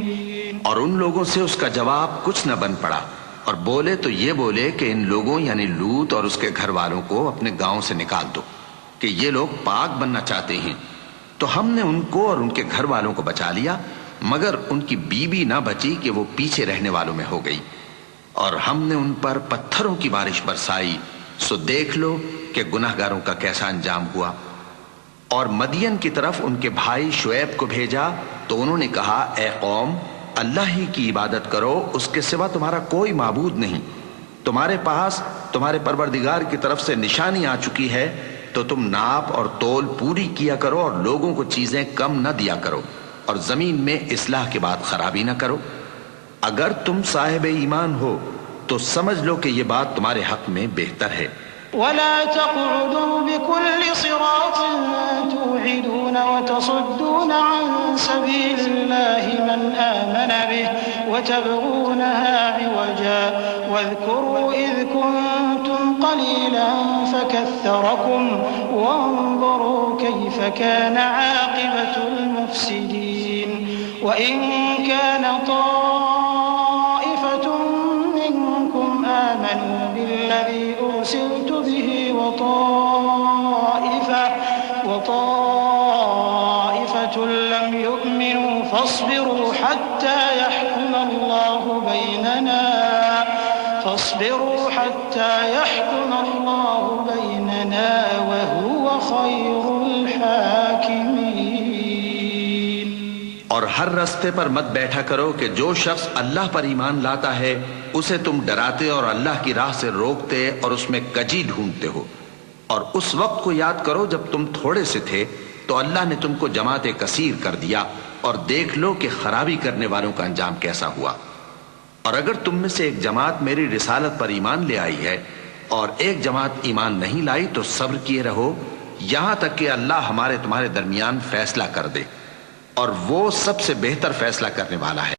اور ان لوگوں سے اس کا جواب کچھ نہ بن پڑا اور بولے تو یہ بولے کہ ان لوگوں یعنی لوط اور اس کے گھر والوں کو اپنے گاؤں سے نکال دو کہ یہ لوگ پاک بننا چاہتے ہیں. تو ہم نے ان کو اور ان کے گھر والوں کو بچا لیا، مگر ان کی بیوی نہ بچی کہ وہ پیچھے رہنے والوں میں ہو گئی. اور ہم نے ان پر پتھروں کی بارش برسائی، سو دیکھ لو کہ گناہگاروں کا کیسا انجام ہوا. اور مدین کی طرف ان کے بھائی شعیب کو بھیجا تو انہوں نے کہا اے قوم، اللہ ہی کی عبادت کرو، اس کے سوا تمہارا کوئی معبود نہیں. تمہارے پاس تمہارے پروردگار کی طرف سے نشانی آ چکی ہے تو تم ناپ اور تول پوری کیا کرو اور لوگوں کو چیزیں کم نہ دیا کرو اور زمین میں اصلاح کے بعد خرابی نہ کرو. اگر تم صاحب ایمان ہو تو سمجھ لو کہ یہ بات تمہارے حق میں بہتر ہے. ولا تقعدوا بكل صراط توعدون وتصدون عن سبيل الله من آمن به وتبغونها عوجا واذكروا إذ كنتم قليلا فكثركم وانظروا كيف كان عاقبة المفسدين. وإن كان طائفة منكم آمنوا بالذي أرسلت به وطائفة لم يؤمنوا فاصبروا حتى يحكم الله بيننا وهو خير الحاكمين. اور ہر رستے پر مت بیٹھا کرو کہ جو شخص اللہ پر ایمان لاتا ہے اسے تم ڈراتے اور اللہ کی راہ سے روکتے اور اس میں کجی ڈھونڈتے ہو. اور اس وقت کو یاد کرو جب تم تھوڑے سے تھے تو اللہ نے تم کو جماعت کثیر کر دیا اور دیکھ لو کہ خرابی کرنے والوں کا انجام کیسا ہوا. اور اگر تم میں سے ایک جماعت میری رسالت پر ایمان لے آئی ہے اور ایک جماعت ایمان نہیں لائی تو صبر کیے رہو یہاں تک کہ اللہ ہمارے تمہارے درمیان فیصلہ کر دے، اور وہ سب سے بہتر فیصلہ کرنے والا ہے.